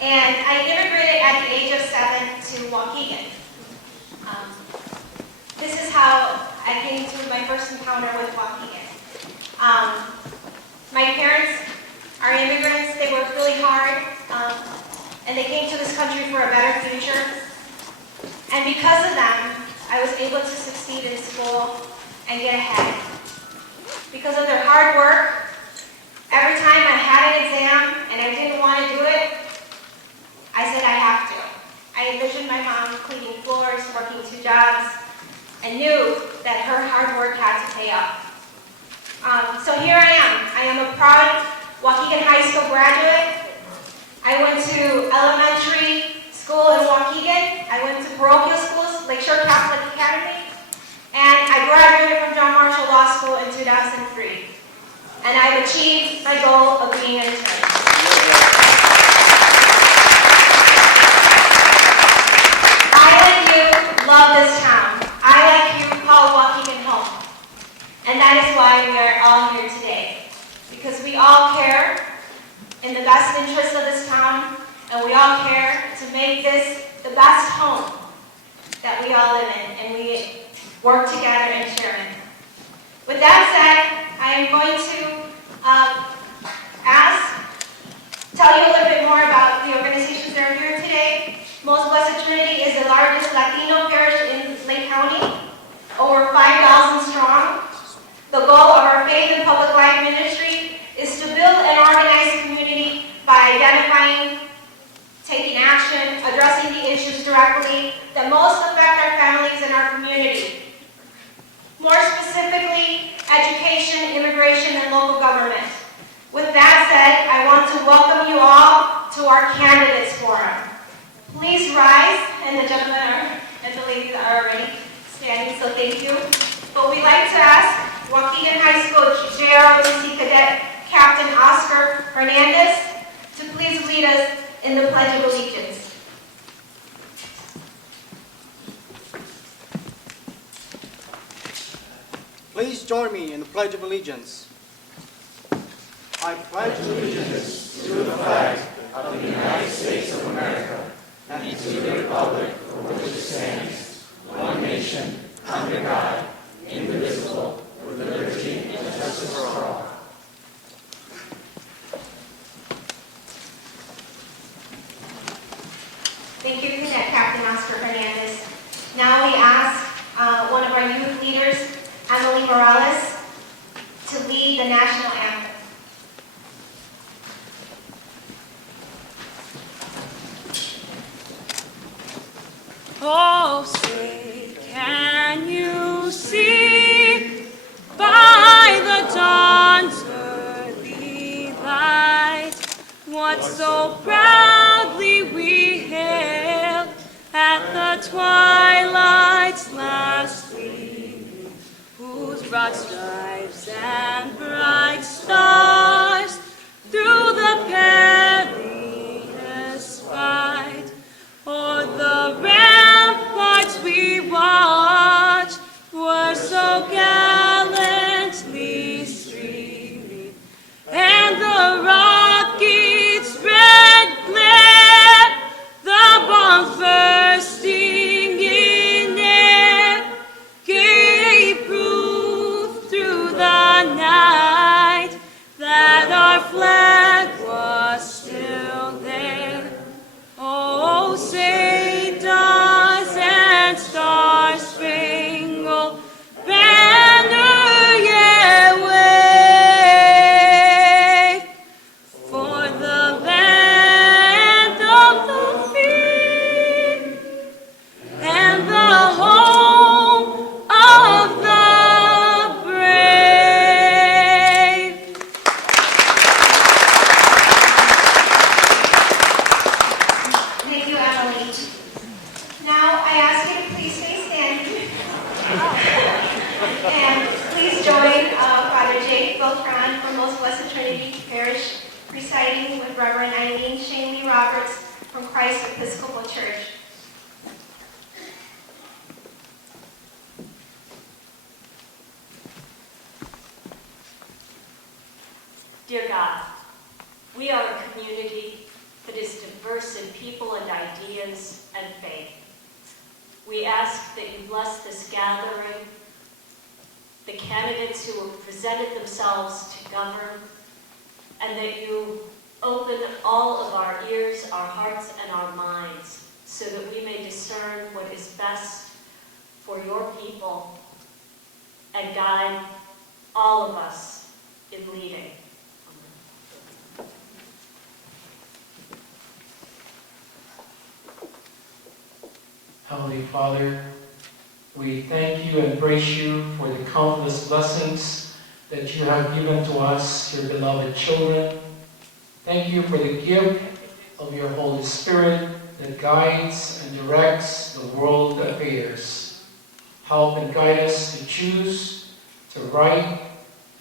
And I immigrated at the age of 7 to Waukegan. This is how I came to my first encounter with Waukegan. My parents are immigrants. They worked really hard, and they came to this country for a better future. And because of them, I was able to succeed in school and get ahead. Because of their hard work, every time I had an exam and I didn't want to do it, I said I have to. I envisioned my mom cleaning floors, working 2 jobs, and knew that her hard work had to pay off. So here I am. I am a proud Waukegan High School graduate. I went to elementary school in Waukegan. I went to parochial schools, Lakeshore Catholic Academy, and I graduated from John Marshall Law School in 2003. And I've achieved my goal of being an attorney. I, like you, love this town. I, like you, call Waukegan home. And that is why we are all here today. Because we all care in the best interest of this town, and we all care to make this the best home that we all live in, and we work together and share it. With that said, I am going to tell you a little bit more about the organizations that are here today. Most Blessed Trinity is the largest Latino parish in Lake County, over 5,000 strong. The goal of our faith and public life ministry is to build and organize the community by identifying, taking action, addressing the issues directly that most affect our families and our community. More specifically, education, immigration, and local government. With that said, I want to welcome you all to our Candidates Forum. Please rise, and the gentlemen and the ladies are already standing, so thank you. But we'd like to ask Waukegan High School JROTC Cadet Captain Oscar Hernandez to please lead us in the Pledge of Allegiance. Please join me in the Pledge of Allegiance. I pledge allegiance to the flag of the United States of America and to the republic for which it stands, one nation, under God, indivisible, with liberty and justice for all. Thank you, Cadet Captain Oscar Hernandez. Now we ask one of our youth leaders, Emily Morales, to lead the national anthem. Oh, say, can you see by the dawn's early light what so proudly we hailed at the twilight's last gleam, whose broad stripes and bright stars through the perilous fight o'er the ramparts we watched were so gallantly streaming, and the rocket's red glare, the bombs bursting in air, gave proof through the night that our flag was still there. Oh, say does and star-spangled banner yet wave for the land of the free and the home of the brave. Thank you, Emily. Now I ask you to please stay standing. And please join Father Jake Beltran from Most Blessed Trinity Parish, presiding with Reverend Eileen Shanley Roberts from Christ Episcopal Church. Dear God, we are a community that is diverse diverse in people and ideas and faith. We ask that you bless this gathering, the candidates who have presented themselves to govern, and that you open all of our ears, our hearts, and our minds so that we may discern what is best for your people and guide all of us in leading. Heavenly Father, we thank you and praise you for the countless blessings that you have given to us, your beloved children. Thank you for the gift of your Holy Spirit that guides and directs the world affairs. Help and guide us to choose the right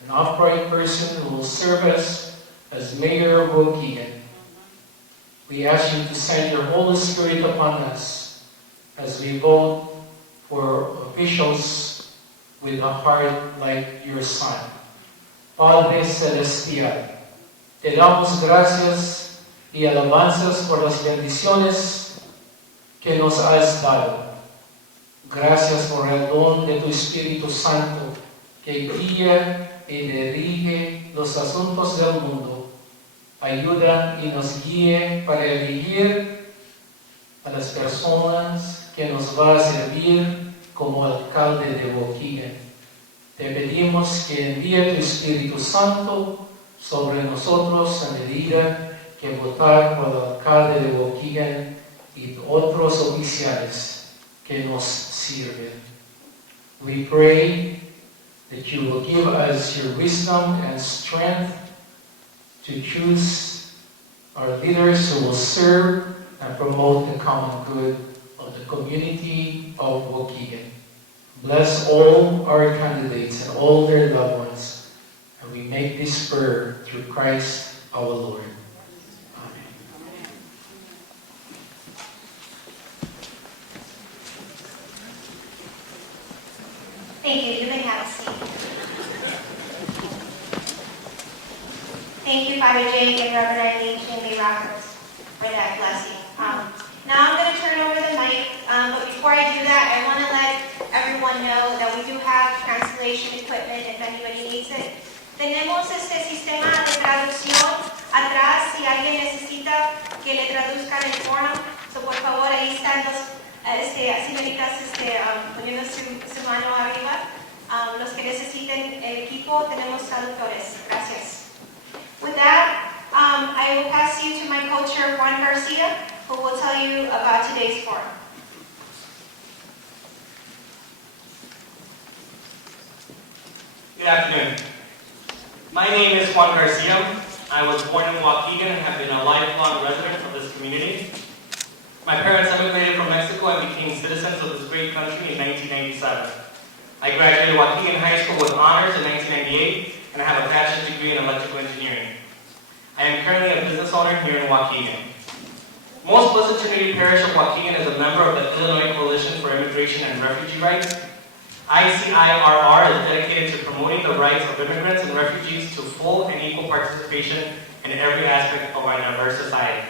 and upright person who will serve us as Mayor of Waukegan. We ask you to send your Holy Spirit upon us as we vote for officials with a heart like your Son. Padre Celestial, te damos gracias y alabanzas por las bendiciones que nos has dado. Gracias por el don de tu Espíritu Santo que guía y dirige los asuntos del mundo. Ayuda y nos guíe para elegir a las personas que nos va a servir como alcalde de Waukegan. Te pedimos que envíe tu Espíritu Santo sobre nosotros a medida que votar por el alcalde de Waukegan y otros oficiales que nos sirven. We pray that you will give us your wisdom and strength to choose our leaders who will serve and promote the common good of the community of Waukegan. Bless all our candidates and all their loved ones, and we make this prayer through Christ our Lord. Amen. Thank you. You may have a seat. Thank you, Father Jake and Reverend Eileen Chinley Roberts, for that blessing. Now I'm going to turn over the mic, but before I do that, I want to let everyone know that we do have translation equipment if anybody needs it. Tenemos este sistema de traducción atrás si alguien necesita que le traduzcan el forum. So, por favor, ahí están los señoritas poniendo su mano arriba. Los que necesiten el equipo, tenemos traductores. Gracias. With that, I will pass you to my co-chair, Juan Garcia, who will tell you about today's forum. Good afternoon. My name is Juan Garcia. I was born in Waukegan and have been a lifelong resident of this community. My parents emigrated from Mexico and became citizens of this great country in 1997. I graduated Waukegan High School with honors in 1998 and I have a bachelor's degree in electrical engineering. I am currently a business owner here in Waukegan. Most Blessed Trinity Parish of Waukegan is a member of the Illinois Coalition for Immigration and Refugee Rights. ICIRR is dedicated to promoting the rights of immigrants and refugees to full and equal participation in every aspect of our diverse society.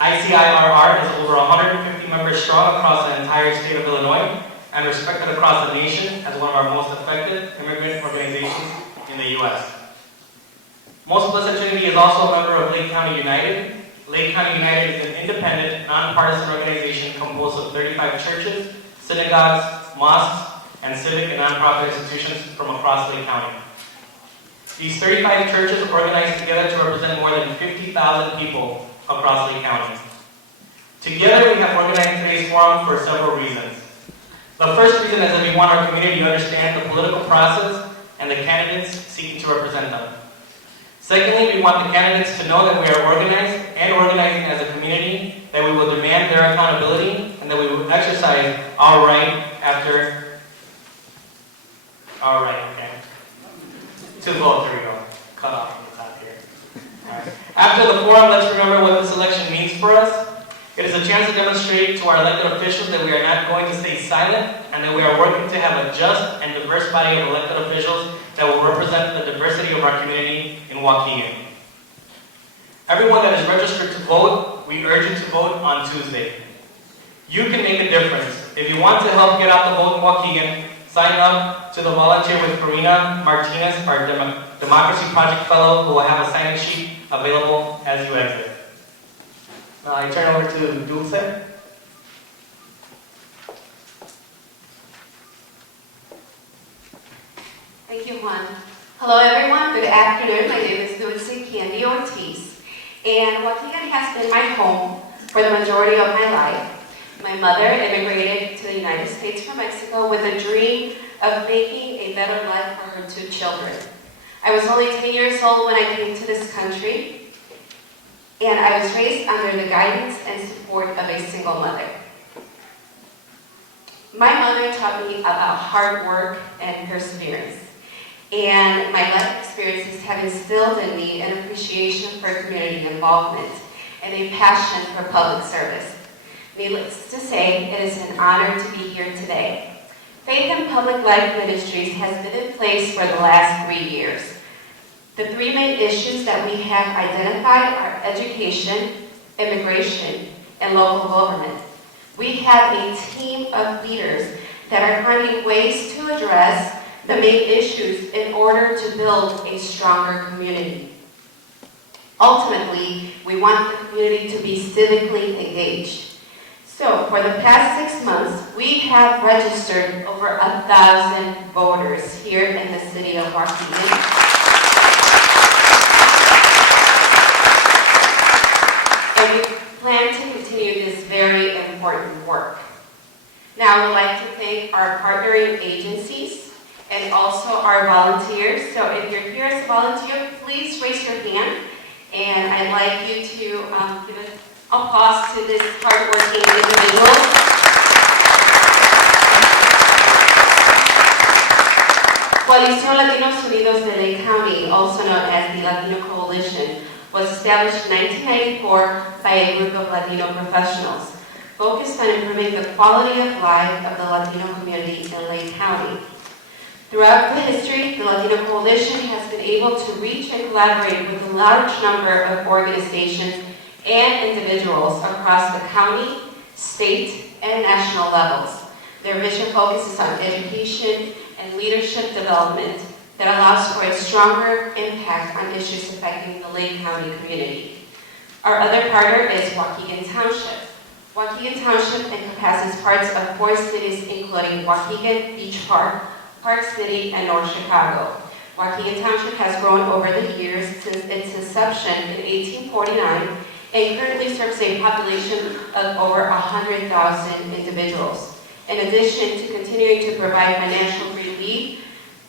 ICIRR is over 150 members strong across the entire state of Illinois and respected across the nation as one of our most effective immigrant organizations in the U.S. Most Blessed Trinity is also a member of Lake County United. Lake County United is an independent, nonpartisan organization composed of 35 churches, synagogues, mosques, and civic and nonprofit institutions from across Lake County. These 35 churches organized together to represent more than 50,000 people across Lake County. Together, we have organized today's forum for several reasons. The first reason is that we want our community to understand the political process and the candidates seeking to represent them. Secondly, we want the candidates to know that we are organized and organizing as a community, that we will demand their accountability, and that we will exercise our right to vote. There we go. Cut off from the top here. All right. After the forum, let's remember what this election means for us. It is a chance to demonstrate to our elected officials that we are not going to stay silent and that we are working to have a just and diverse body of elected officials that will represent the diversity of our community in Waukegan. Everyone that is registered to vote, we urge you to vote on Tuesday. You can make a difference. If you want to help get out the vote in Waukegan, sign up to the Volunteer with Farina Martinez, our Democracy Project Fellow, who will have a sign-in sheet available as you exit. Now I turn over to Dulce. Thank you, Juan. Hello, everyone. Good afternoon. My name is Dulce Candy Ortiz, and Waukegan has been my home for the majority of my life. My mother immigrated to the United States from Mexico with a dream of making a better life for her 2 children. I was only 10 years old when I came to this country, and I was raised under the guidance and support of a single mother. My mother taught me about hard work and perseverance. And my life experiences have instilled in me an appreciation for community involvement and a passion for public service. Needless to say, it is an honor to be here today. Faith and Public Life Ministries has been in place for the last 3 years. The 3 main issues that we have identified are education, immigration, and local government. We have a team of leaders that are finding ways to address the main issues in order to build a stronger community. Ultimately, we want the community to be civically engaged. So, for the past 6 months, we have registered over 1,000 voters here in the city of Waukegan. And we plan to continue this very important work. Now, I would like to thank our partnering agencies and also our volunteers. So if you're here as a volunteer, please raise your hand. And I'd like you to give an applause to this hardworking individual. Coalición Latinos Unidos de Lake County, also known as the Latino Coalition, was established in 1994 by a group of Latino professionals focused on improving the quality of life of the Latino community in Lake County. Throughout the history, the Latino Coalition has been able to reach and collaborate with a large number of organizations and individuals across the county, state, and national levels. Their vision focuses on education and leadership development that allows for a stronger impact on issues affecting the Lake County community. Our other partner is Waukegan Township. Waukegan Township encompasses parts of 4 cities, including Waukegan, Beach Park, Park City, and North Chicago. Waukegan Township has grown over the years since its inception in 1849 and currently serves a population of over 100,000 individuals. In addition to continuing to provide financial relief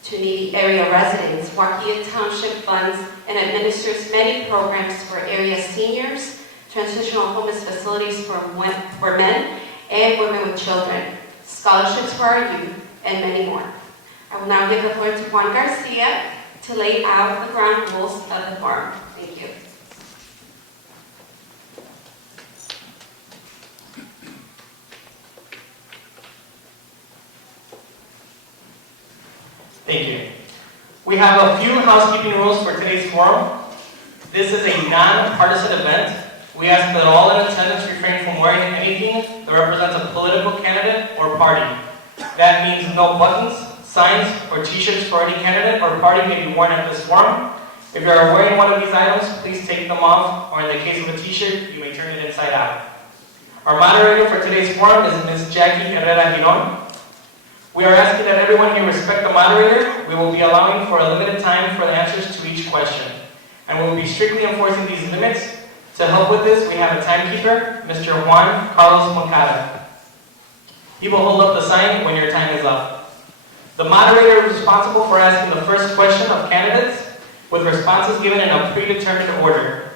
to needy area residents, Waukegan Township funds and administers many programs for area seniors, transitional homeless facilities for men and women with children, scholarships for our youth, and many more. I will now give the floor to Juan Garcia to lay out the ground rules of the forum. Thank you. Thank you. We have a few housekeeping rules for today's forum. This is a non-partisan event. We ask that all in attendance refrain from wearing anything that represents a political candidate or party. That means no buttons, signs, or t-shirts for any candidate or party may be worn at this forum. If you are wearing one of these items, please take them off, or in the case of a t-shirt, you may turn it inside out. Our moderator for today's forum is Ms. Jackie Herrera Giron. We are asking that everyone here respect the moderator. We will be allowing for a limited time for the answers to each question, and we will be strictly enforcing these limits. To help with this, we have a timekeeper, Mr. Juan Carlos Moncada. He will hold up the sign when your time is up. The moderator is responsible for asking the first question of candidates, with responses given in a predetermined order.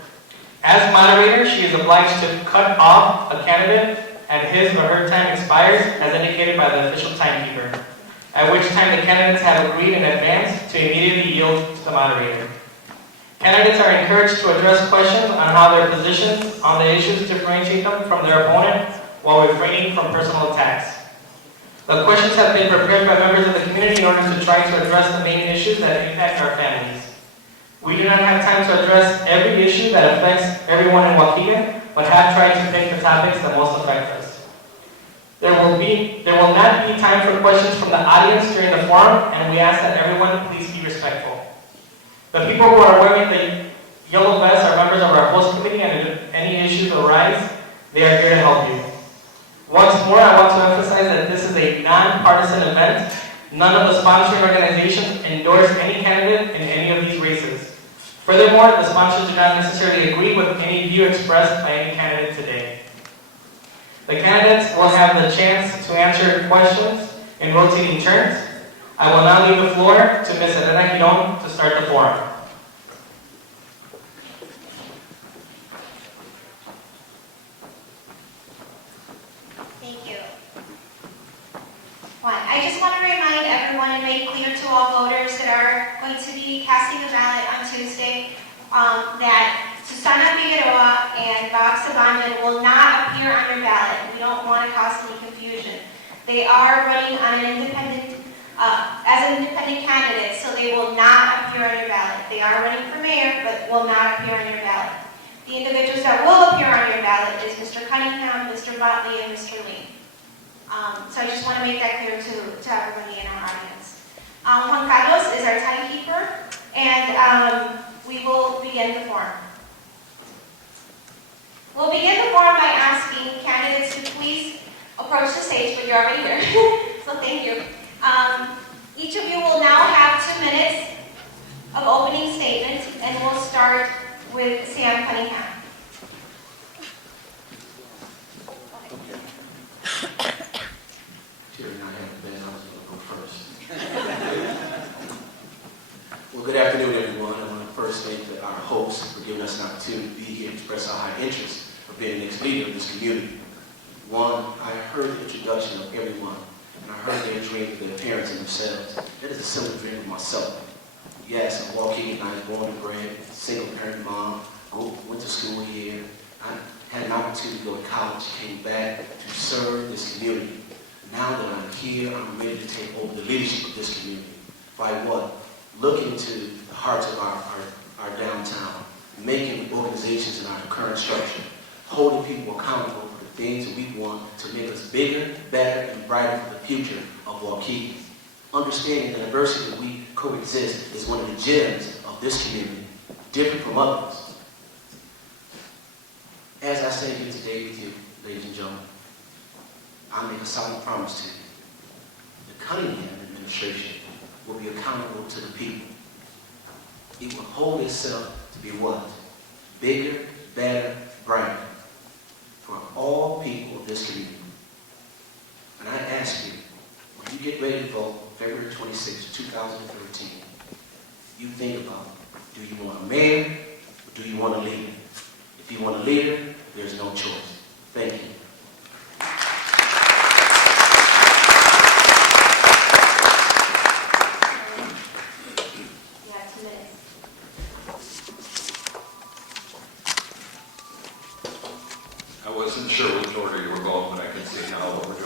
As moderator, she is obliged to cut off a candidate at his or her time expires, as indicated by the official timekeeper, at which time the candidates have agreed in advance to immediately yield to the moderator. Candidates are encouraged to address questions on how their positions on the issues differentiate them from their opponent while refraining from personal attacks. The questions have been prepared by members of the community in order to try to address the main issues that impact our families. We do not have time to address every issue that affects everyone in Waukegan, but have tried to pick the topics that most affect us. There will not be time for questions from the audience during the forum, and we ask that everyone please be respectful. The people who are wearing the yellow vests are members of our host committee, and if any issues arise, they are here to help you. Once more, I want to emphasize that this is a non-partisan event. None of the sponsoring organizations endorse any candidate in any of these races. Furthermore, the sponsors do not necessarily agree with any view expressed by any candidate today. The candidates will have the chance to answer questions in rotating turns. I will now leave the floor to Ms. Elena Girón to start the forum. Thank you. I just want to remind everyone and make clear to all voters that are going to be casting a ballot on Tuesday that Susana Figueroa and Bob Sabanyan will not appear on your ballot. We don't want to cause any confusion. They are running on an independent, as an independent candidate, so they will not appear on your ballot. They are running for mayor, but will not appear on your ballot. The individuals that will appear on your ballot is Mr. Cunningham, Mr. Botley, and Mr. Lee. So I just want to make that clear to everybody in our audience. Juan Carlos is our timekeeper, and we will begin the forum. We'll begin the forum by asking candidates to please approach the stage, but you're already here, so thank you. Each of you will now have 2 minutes of opening statements, and we'll start with Sam Cunningham. Well, good afternoon, everyone. I want to first thank our hosts for giving us an opportunity to be here and express our high interest of being the next leader of this community. One, I heard the introduction of everyone, and I heard their dream of their parents and themselves. That is a similar dream of myself. Yes, I'm Waukegan, I was born and bred, single-parent mom, went to school here. I had an opportunity to go to college, came back to serve this community. Now that I'm here, I'm ready to take over the leadership of this community. By what? Looking into the hearts of our downtown, making organizations in our current structure, holding people accountable for the things that we want to make us bigger, better, and brighter for the future of Waukegan. Understanding the diversity that we coexist is one of the gems of this community, different from others. As I stand here today with you, ladies and gentlemen, I make a solemn promise to you. The Cunningham administration will be accountable to the people. It will hold itself to be what? Bigger, better, brighter for all people of this community. And I ask you, when you get ready to vote February 26, 2013, you think about, do you want a mayor or do you want a leader? If you want a leader, there's no choice. Thank you. I wasn't sure which order you were going, but I can see now what we're doing.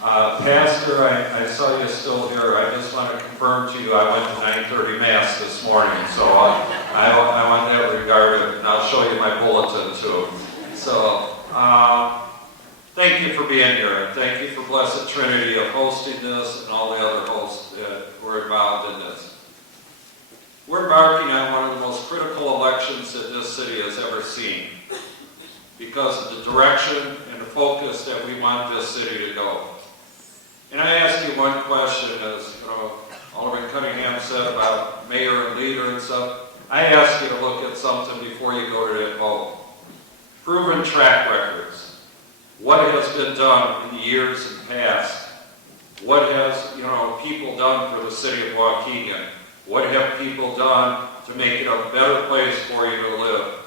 Pastor, I saw you still here. I just want to confirm to you, I went to 9:30 Mass this morning, so I want that regarded, and I'll show you my bulletin too. So, thank you for being here, and thank you for Blessed Trinity of hosting this and all the other hosts that were involved in this. We're embarking on one of the most critical elections that this city has ever seen, because of the direction and the focus that we want this city to go. And I ask you one question, as Alderman Cunningham said about mayor and leader and stuff. I ask you to look at something before you go to that vote. Proven track records. What has been done in the years past? What has people done for the city of Waukegan? What have people done to make it a better place for you to live?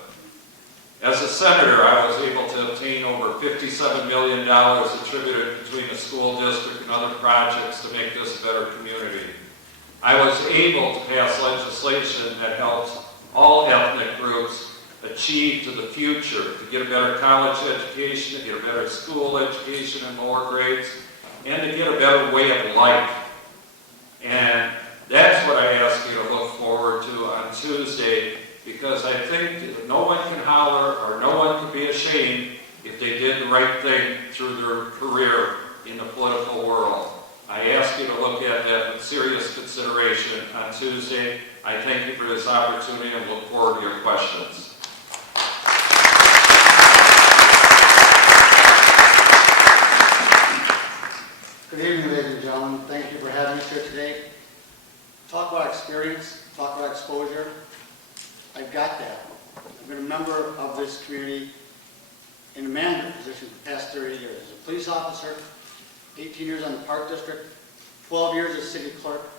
As a senator, I was able to obtain over $57 million attributed between the school district and other projects to make this a better community. I was able to pass legislation that helps all ethnic groups achieve to the future, to get a better college education, to get a better school education in lower grades, and to get a better way of life. And that's what I ask you to look forward to on Tuesday, because I think no one can holler or no one can be ashamed shame if they did the right thing through their career in the political world. I ask you to look at that with serious consideration on Tuesday. I thank you for this opportunity and look forward to your questions. Good evening, ladies and gentlemen. Thank you for having us here today. Talk about experience, talk about exposure. I've got that. I've been a member of this community in a manager position for the past 30 years. As a police officer, 18 years on the Park District, 12 years as city clerk,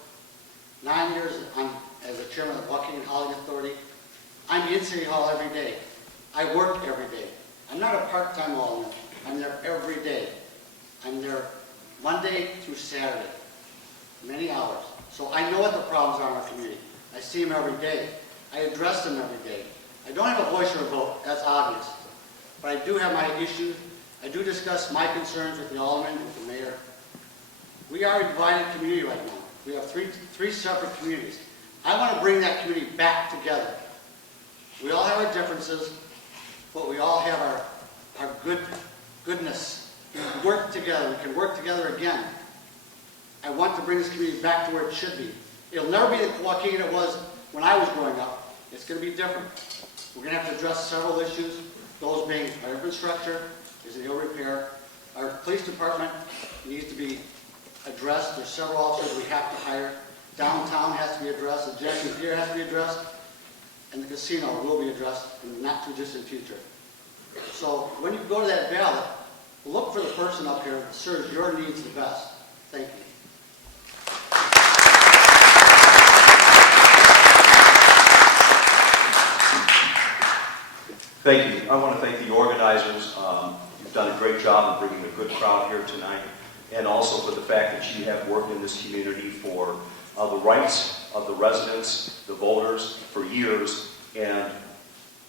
9 years as the chairman of the Waukegan Housing Authority. I'm in City Hall every day. I work every day. I'm not a part-time alderman. I'm there every day. I'm there Monday through Saturday, many hours. So I know what the problems are in our community. I see them every day. I address them every day. I don't have a voice or a vote, that's obvious. But I do have my issues. I do discuss my concerns with the alderman and with the mayor. We are a divided community right now. We have three separate communities. I want to bring that community back together. We all have our differences, but we all have our goodness. We can work together. We can work together again. I want to bring this community back to where it should be. It'll never be the Waukegan it was when I was growing up. It's going to be different. We're going to have to address several issues, those being our infrastructure is in ill repair. Our police department needs to be addressed. There's several officers we have to hire. Downtown has to be addressed. The Jackson Pier has to be addressed. And the casino will be addressed in the not too distant future. So when you go to that ballot, look for the person up here that serves your needs the best. Thank you. Thank you. I want to thank the organizers. You've done a great job of bringing a good crowd here tonight, and also for the fact that you have worked in this community for the rights of the residents, the voters, for years, and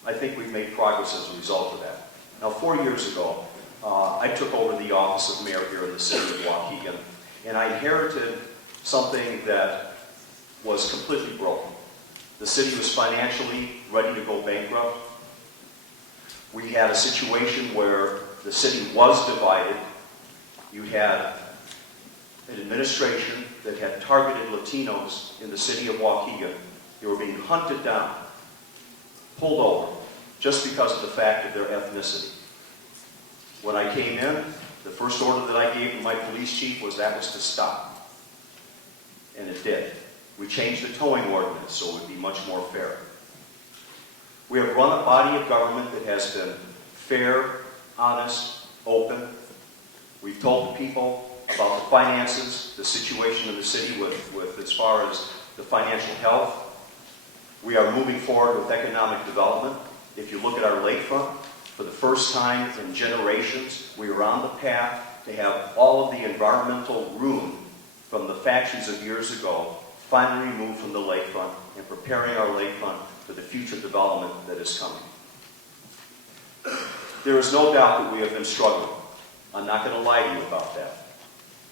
I think we've made progress as a result of that. Now, 4 years ago, I took over the office of mayor here in the city of Waukegan, and I inherited something that was completely broken. The city was financially ready to go bankrupt. We had a situation where the city was divided. You had an administration that had targeted Latinos in the city of Waukegan. They were being hunted down, pulled over, just because of the fact of their ethnicity. When I came in, the first order that I gave to my police chief was that was to stop. And it did. We changed the towing ordinance so it would be much more fair. We have run a body of government that has been fair, honest, open. We've told the people about the finances, the situation in the city with as far as the financial health. We are moving forward with economic development. If you look at our lakefront, for the first time in generations, we are on the path to have all of the environmental ruin from the factories of years ago finally removed from the lakefront and preparing our lakefront for the future development that is coming. There is no doubt that we have been struggling. I'm not going to lie to you about that.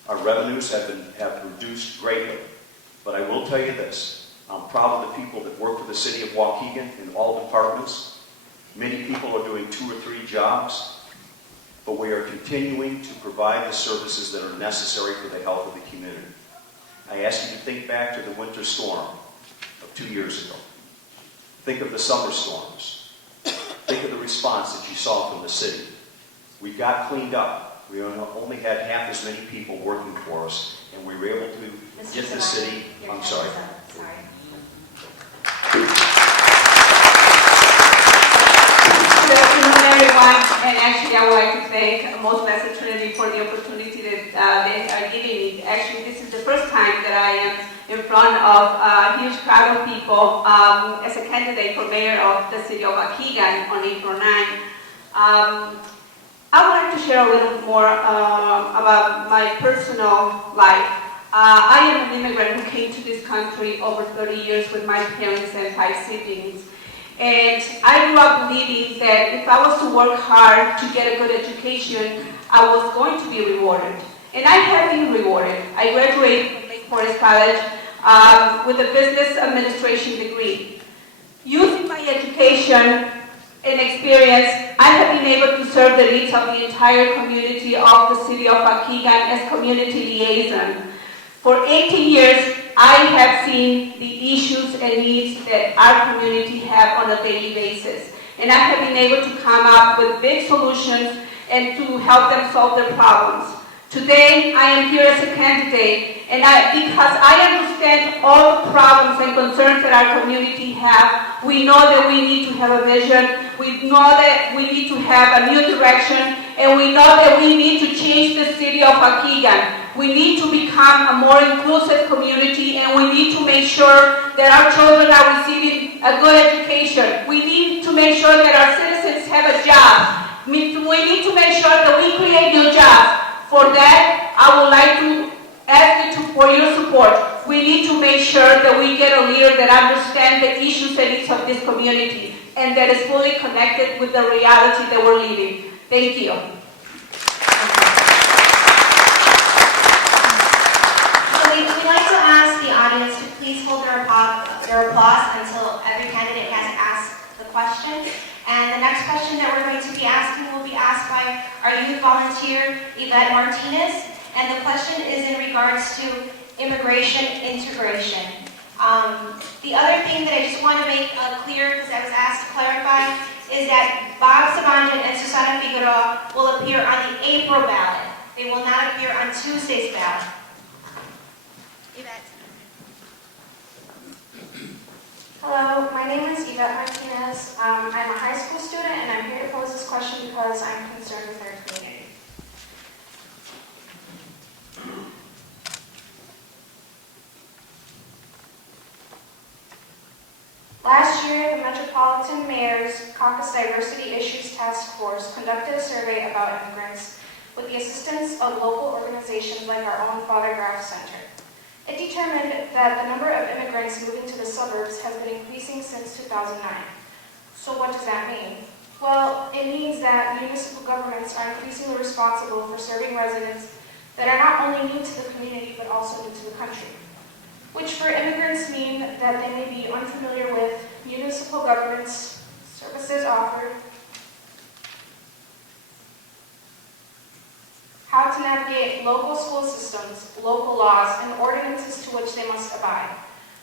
Our revenues have reduced greatly. But I will tell you this. I'm proud of the people that work for the city of Waukegan in all departments. Many people are doing 2 or 3 jobs. But we are continuing to provide the services that are necessary for the health of the community. I ask you to think back to the winter storm of 2 years ago. Think of the summer storms. Think of the response that you saw from the city. We got cleaned up. We only had half as many people working for us, and we were able to get the city. I'm sorry. Good afternoon, everyone. And actually, I would like to thank Most Blessed Trinity for the opportunity that they are giving me. Actually, this is the first time that I am in front of a huge crowd of people as a candidate for mayor of the city of Waukegan on April 9. I would like to share a little more about my personal life. I am an immigrant who came to this country over 30 years with my parents and 5 siblings. And I grew up believing that if I was to work hard to get a good education, I was going to be rewarded. And I have been rewarded. I graduated from Lake Forest College with a business administration degree. Using my education and experience, I have been able to serve the needs of the entire community of the city of Waukegan as community liaison. For 18 years, I have seen the issues and needs that our community have on a daily basis. And I have been able to come up with big solutions and to help them solve their problems. Today, I am here as a candidate, and because I understand all the problems and concerns that our community have, we know that we need to have a vision, we know that we need to have a new direction, and we know that we need to change the city of Waukegan. We need to become a more inclusive community, and we need to make sure that our children are receiving a good education. We need to make sure that our citizens have a job. We need to make sure that we create new jobs. For that, I would like to ask you for your support. We need to make sure that we get a leader that understands the issues and needs of this community and that is fully connected with the reality that we're living. Thank you. We'd like to ask the audience to please hold their applause until every candidate has asked the question. And the next question that we're going to be asking will be asked by our youth volunteer, Yvette Martinez. And the question is in regards to immigration integration. The other thing that I just want to make clear, because I was asked to clarify, is that Bob Sabanjan and Susana Figueroa will appear on the April ballot. They will not appear on Tuesday's ballot. Yvette. Hello, my name is Yvette Martinez. I'm a high school student and I'm here to pose this question because I'm concerned with our community. Last year, the Metropolitan Mayor's Caucus Diversity Issues Task Force conducted a survey about immigrants with the assistance of local organizations like our own Father Graf Center. It determined that the number of immigrants moving to the suburbs has been increasing since 2009. So what does that mean? Well, it means that municipal governments are increasingly responsible for serving residents that are not only new to the community but also new to the country, which for immigrants mean that they may be unfamiliar with municipal government's services offered, how to navigate local school systems, local laws, and ordinances to which they must abide.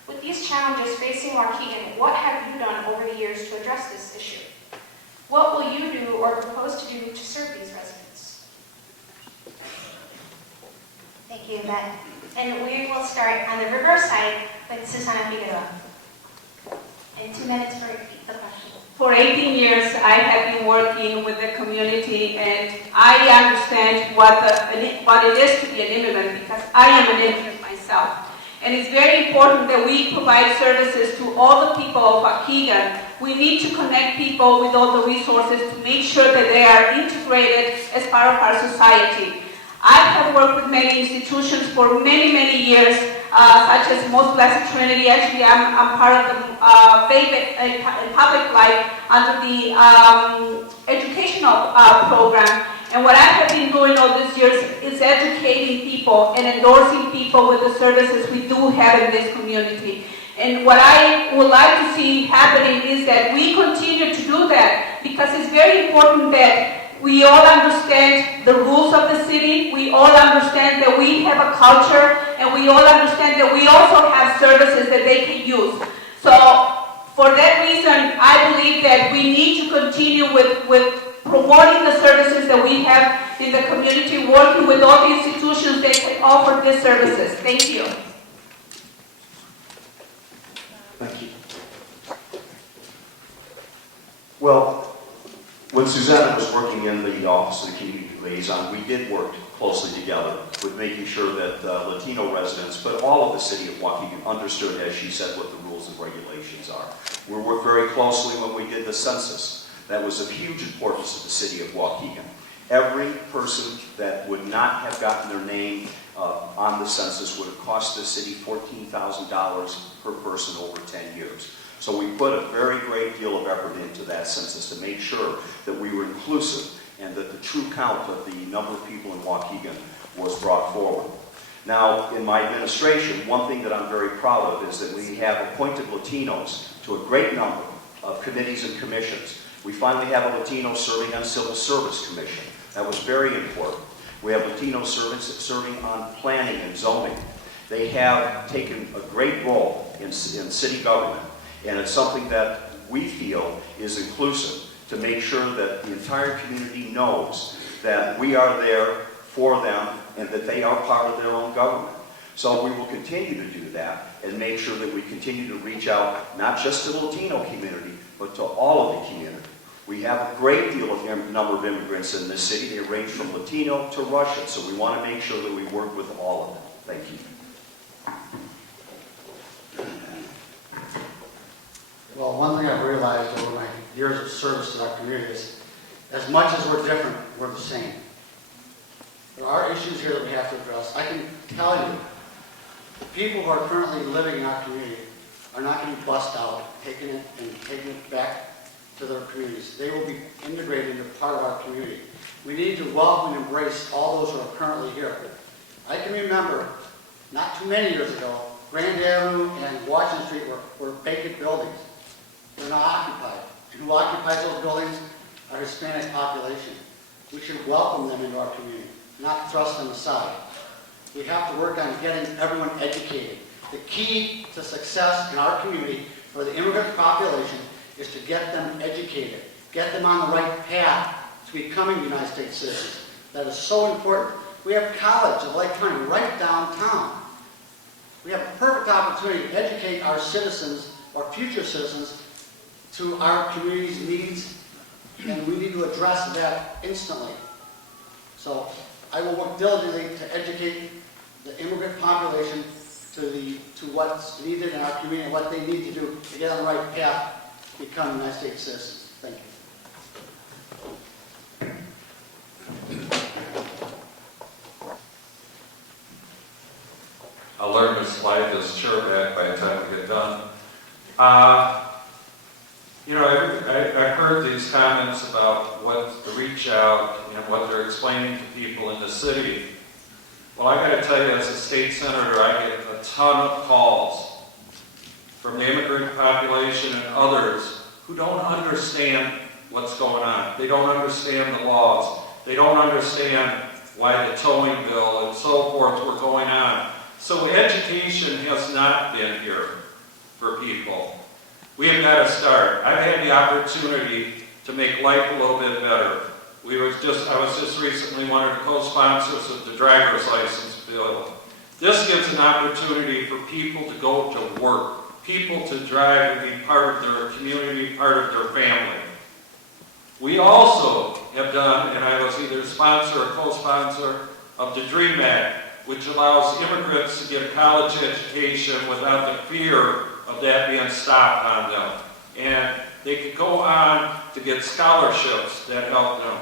With these challenges facing Waukegan, what have you done over the years to address this issue? What will you do or propose to do to serve these residents? Thank you, Yvette. And we will start on the reverse side with Susana Figueroa. And 2 minutes for the question. For 18 years, I have been working with the community, and I understand what it is to be an immigrant because I am an immigrant myself. And it's very important that we provide services to all the people of Waukegan. We need to connect people with all the resources to make sure that they are integrated as part of our society. I have worked with many institutions for many, many years, such as Most Blessed Trinity. Actually, I'm part of the faith and public life under the educational program. And what I have been doing all these years is educating people and endorsing people with the services we do have in this community. And what I would like to see happening is that we continue to do that because it's very important that we all understand the rules of the city, we all understand that we have a culture, and we all understand that we also have services that they can use. So, for that reason, I believe that we need to continue with promoting the services that we have in the community, working with all the institutions that can offer these services. Thank you. Thank you. Well, when Susanna was working in the Office of the Community Liaison, we did work closely together with making sure that Latino residents, but all of the city of Waukegan understood, as she said, what the rules and regulations are. We worked very closely when we did the census. That was of huge importance to the city of Waukegan. Every person that would not have gotten their name on the census would have cost the city $14,000 per person over 10 years. So we put a very great deal of effort into that census to make sure that we were inclusive and that the true count of the number of people in Waukegan was brought forward. Now, in my administration, one thing that I'm very proud of is that we have appointed Latinos to a great number of committees and commissions We finally have a Latino serving on Civil Service Commission. That was very important. We have Latino serving on planning and zoning. They have taken a great role in city government, and it's something that we feel is inclusive to make sure that the entire community knows that we are there for them and that they are part of their own government. So we will continue to do that and make sure that we continue to reach out not just to the Latino community, but to all of the community. We have a great deal of number of immigrants in this city. They range from Latino to Russian, so we want to make sure that we work with all of them. Thank you. Well, one thing I've realized over my years of service to our community is, as much as we're different, we're the same. There are issues here that we have to address. I can tell you, the people who are currently living in our community are not going to be bussed out, taking it back to their communities. They will be integrated into part of our community. We need to welcome and embrace all those who are currently here. I can remember, not too many years ago, Grand Avenue and Washington Street were vacant buildings. They're not occupied. And who occupies those buildings? Our Hispanic population. We should welcome them into our community, not thrust them aside. We have to work on getting everyone educated. The key to success in our community for the immigrant population is to get them educated, get them on the right path to becoming United States citizens. That is so important. We have College of Lake County right downtown. We have a perfect opportunity to educate our citizens or future citizens to our community's needs, and we need to address that instantly. So I will work diligently to educate the immigrant population to what's needed in our community and what they need to do to get on the right path to become United States citizens. Thank you. I'll learn to slide this chair back by the time we get done. You know, I've heard these comments about what the reach out and what they're explaining to people in the city. Well, I got to tell you, as a state senator, I get a ton of calls from the immigrant population and others who don't understand what's going on. They don't understand the laws. They don't understand why the towing bill and so forth were going on. So education has not been here for people. We have got to start. I've had the opportunity to make life a little bit better. I was just recently one of the co-sponsors of the driver's license bill. This gives an opportunity for people to go to work, people to drive and be part of their community, part of their family. We also have done, and I was either sponsor or co-sponsor of the DREAM Act, which allows immigrants to get a college education without the fear of that being stopped on them. And they could go on to get scholarships that help them.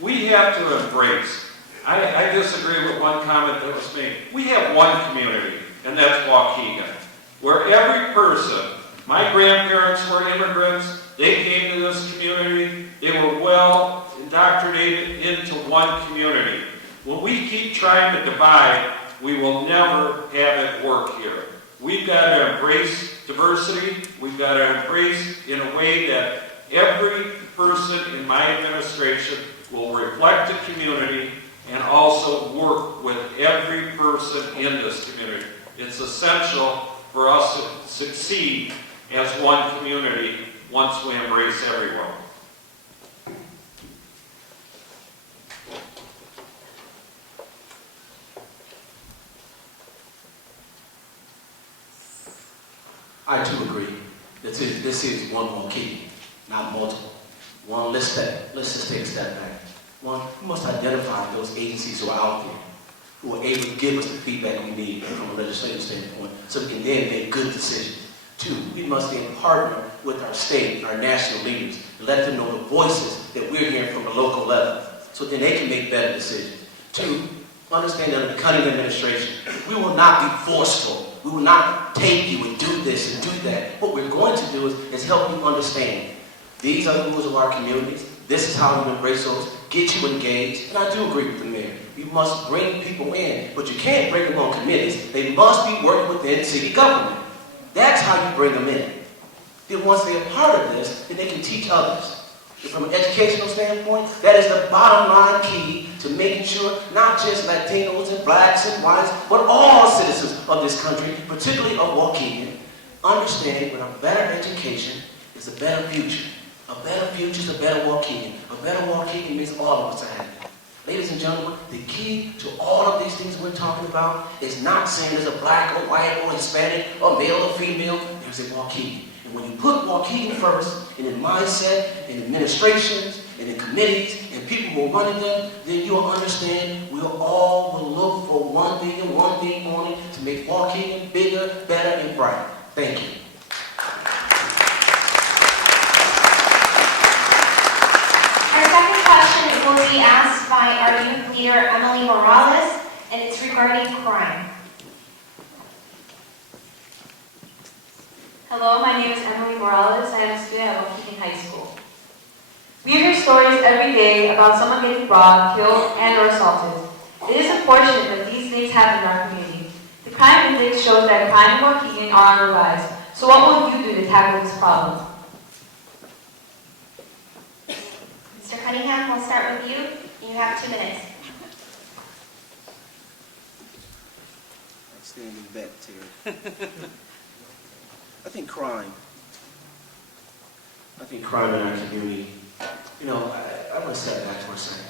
We have to embrace. I disagree with one comment that was made. We have one community, and that's Waukegan, where every person, my grandparents were immigrants, they came to this community, they were well indoctrinated into one community. When we keep trying to divide, we will never have it work here. We've got to embrace diversity. We've got to embrace in a way that every person in my administration will reflect the community and also work with every person in this community. It's essential for us to succeed as one community once we embrace everyone. I too agree. This is one Waukegan, not multiple. One, let's just take a step back. One, we must identify those agencies who are out there, who are able to give us the feedback we need from a legislative standpoint, so we can then make good decisions. Two, we must then partner with our state, our national leaders, and let them know the voices that we're hearing from the local level, so then they can make better decisions. Two, understand that under the Cunningham administration, we will not be forceful. We will not take you and do this and do that. What we're going to do is help you understand. These are the rules of our communities. This is how you embrace those. Get you engaged. And I do agree with the mayor. You must bring people in, but you can't bring them on committees. They must be working within city government. That's how you bring them in. Then once they're part of this, then they can teach others. From an educational standpoint, that is the bottom line key to making sure not just Latinos and blacks and whites, but all citizens of this country, particularly of Waukegan, understand that a better education is a better future. A better future is a better Waukegan. A better Waukegan means all of us are happy. Ladies and gentlemen, the key to all of these things we're talking about is not saying there's a black or white or Hispanic or male or female. There's a Waukegan. And when you put Waukegan first, in the mindset, in administrations, and in committees, and people who are running them, then you'll understand we all will look for one thing and one thing only to make Waukegan bigger, better, and brighter. Thank you. Our second question will be asked by our youth leader, Emily Morales, and it's regarding crime. Hello, my name is Emily Morales. I am a student at Waukegan High School. We hear stories every day about someone getting robbed, killed, and or assaulted. It is unfortunate that these things happen in our community. The crime index shows that crime in Waukegan are on the rise. So what will you do to tackle this problem? Mr. Cunningham, we'll start with you. You have 2 minutes. Standing back here. I think crime in our community, I want to step back for a second.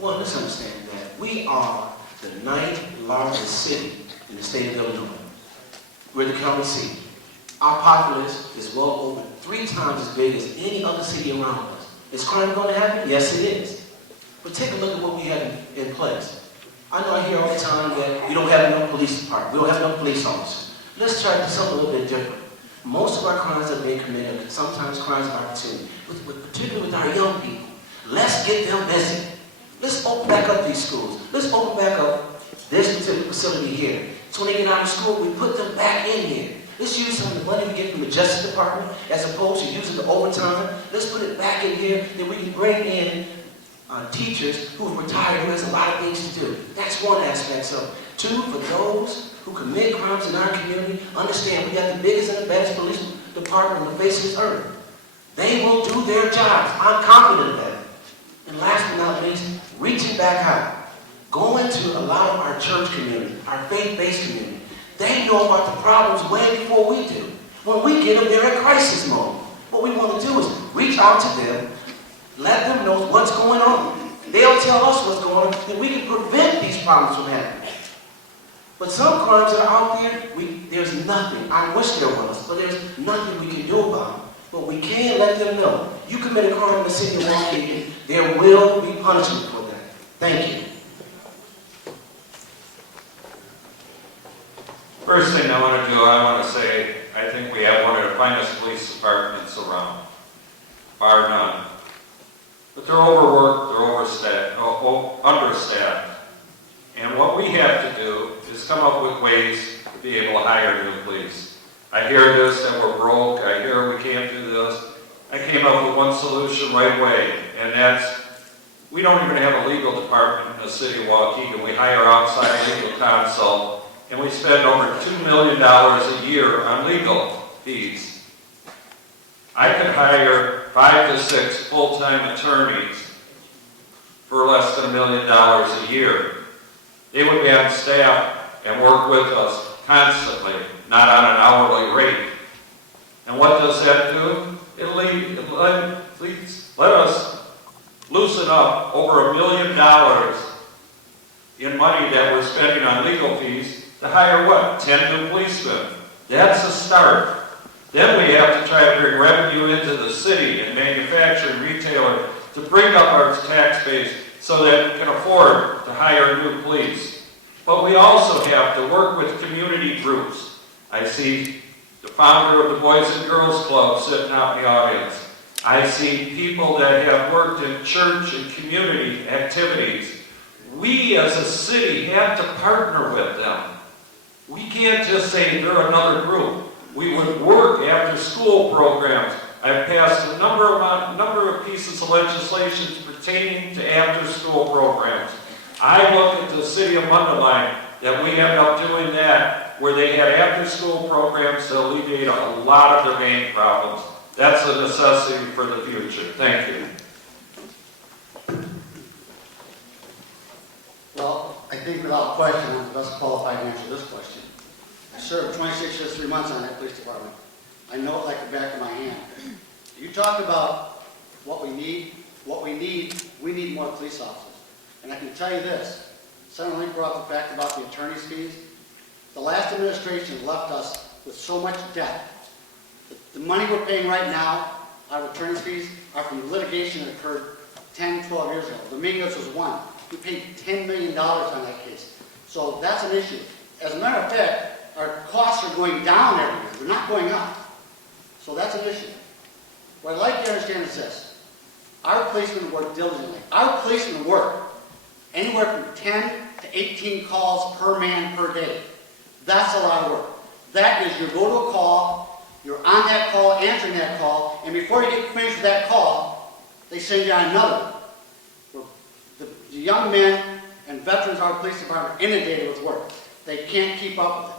Well, let's understand that we are the 9th largest city in the state of Illinois. We're the county seat. Our populace is well over 3 times as big as any other city around us. Is crime going to happen? Yes, it is. But take a look at what we have in place. I know I hear all the time that we don't have enough police department, we don't have enough police officers. Let's try to do something a little bit different. Most of our crimes are being committed, sometimes crimes of opportunity, particularly with our young people. Let's get them busy. Let's open back up these schools. Let's open back up this particular facility here. So when they get out of school, we put them back in here. Let's use some of the money we get from the Justice Department as opposed to using the overtime. Let's put it back in here, then we can bring in teachers who have retired, who has a lot of things to do. That's one aspect of it. 2, for those who commit crimes in our community, understand we got the biggest and the best police department on the face of this earth. They will do their jobs. I'm confident of that. And last but not least, reaching back out. Going to a lot of our church community, our faith-based community. They know about the problems way before we do. When we get them, they're at crisis mode. What we want to do is reach out to them, let them know what's going on. They'll tell us what's going on, then we can prevent these problems from happening. But some crimes that are out there, there's nothing. I wish there was, but there's nothing we can do about it. But we can let them know. You commit a crime in the city of Waukegan, there will be punishment for that. Thank you. First thing I want to do, I want to say, I think we have one of the finest police departments around, bar none. But they're overworked, they're understaffed. And what we have to do is come up with ways to be able to hire new police. I hear this, that we're broke, I hear we can't do this. I came up with one solution right away, and that's, we don't even have a legal department in the city of Waukegan. We hire outside legal counsel, and we spend over $2 million a year on legal fees. I could hire 5 to 6 full-time attorneys for less than $1 million a year. They would be on staff and work with us constantly, not on an hourly rate. And what does that do? It let us loosen up over $1 million in money that we're spending on legal fees to hire what? 10 new policemen. That's a start. Then we have to try to bring revenue into the city and manufacturing retailer to bring up our tax base so that we can afford to hire new police. But we also have to work with community groups. I see the founder of the Boys and Girls Club sitting out in the audience. I see people that have worked in church and community activities. We as a city have to partner with them. We can't just say they're another group. We would work after school programs. I've passed a number of pieces of legislation pertaining to after school programs. I look at the city of Mundelein that we end up doing that, where they had after school programs to alleviate a lot of their main problems. That's a necessity for the future. Thank you. think without question, I'm the best qualified to answer this question. I served 26 years, 3 months on that police department. I know it like the back of my hand. You talk about what we need, we need more police officers. And I can tell you this, Senator Link brought up the fact about the attorney's fees. The last administration left us with so much debt. The money we're paying right now, our attorney's fees, are from litigation that occurred 10, 12 years ago. Dominguez was one. We paid $10 million on that case. So that's an issue. As a matter of fact, our costs are going down every year. They're not going up. So that's an issue. What I'd like you to understand is this. Our policemen work diligently. Our policemen work anywhere from 10 to 18 calls per man per day. That's a lot of work. That is, you go to a call, you're on that call, answering that call, and before you get finished with that call, they send you on another. The young men and veterans of our police department are inundated with work. They can't keep up with it.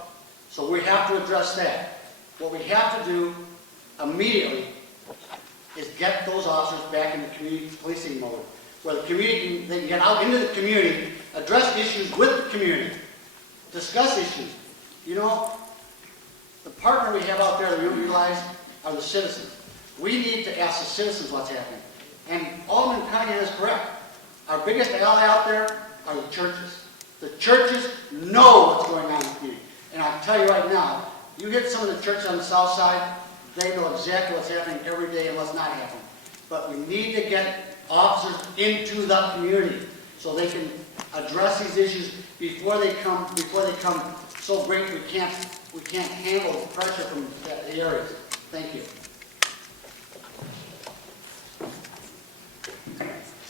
So we have to address that. What we have to do immediately is get those officers back in the community policing mode, where the community, they can get out into the community, address issues with the community, discuss issues. You know, the partner we have out there that we don't realize are the citizens. We need to ask the citizens what's happening. And Alderman Cunningham is correct. Our biggest ally out there are the churches. The churches know what's going on in the community. And I'll tell you right now, you hit some of the churches on the south side, they know exactly what's happening every day and what's not happening. But we need to get officers into the community so they can address these issues before they come so great we can't handle the pressure from the areas. Thank you.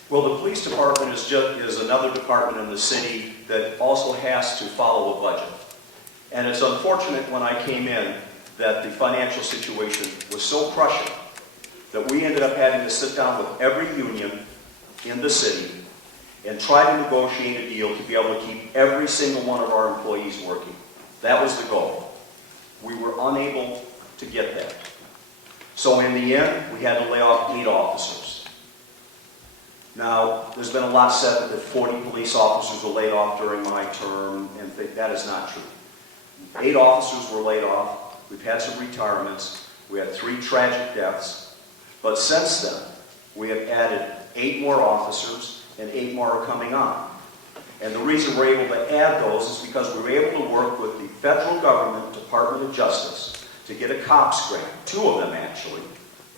Well, the police department is another department in the city that also has to follow a budget. And it's unfortunate when I came in that the financial situation was so crushing that we ended up having to sit down with every union in the city and try to negotiate a deal to be able to keep every single one of our employees working. That was the goal. We were unable to get that. So in the end, we had to lay off 8 officers. Now, there's been a lot said that 40 police officers were laid off during my term, and that is not true. 8 officers were laid off. We've had some retirements. We had 3 tragic deaths. But since then, we have added 8 more officers, and 8 more are coming on. And the reason we're able to add those is because we were able to work with the federal government, Department of Justice, to get a COPS grant, 2 of them actually,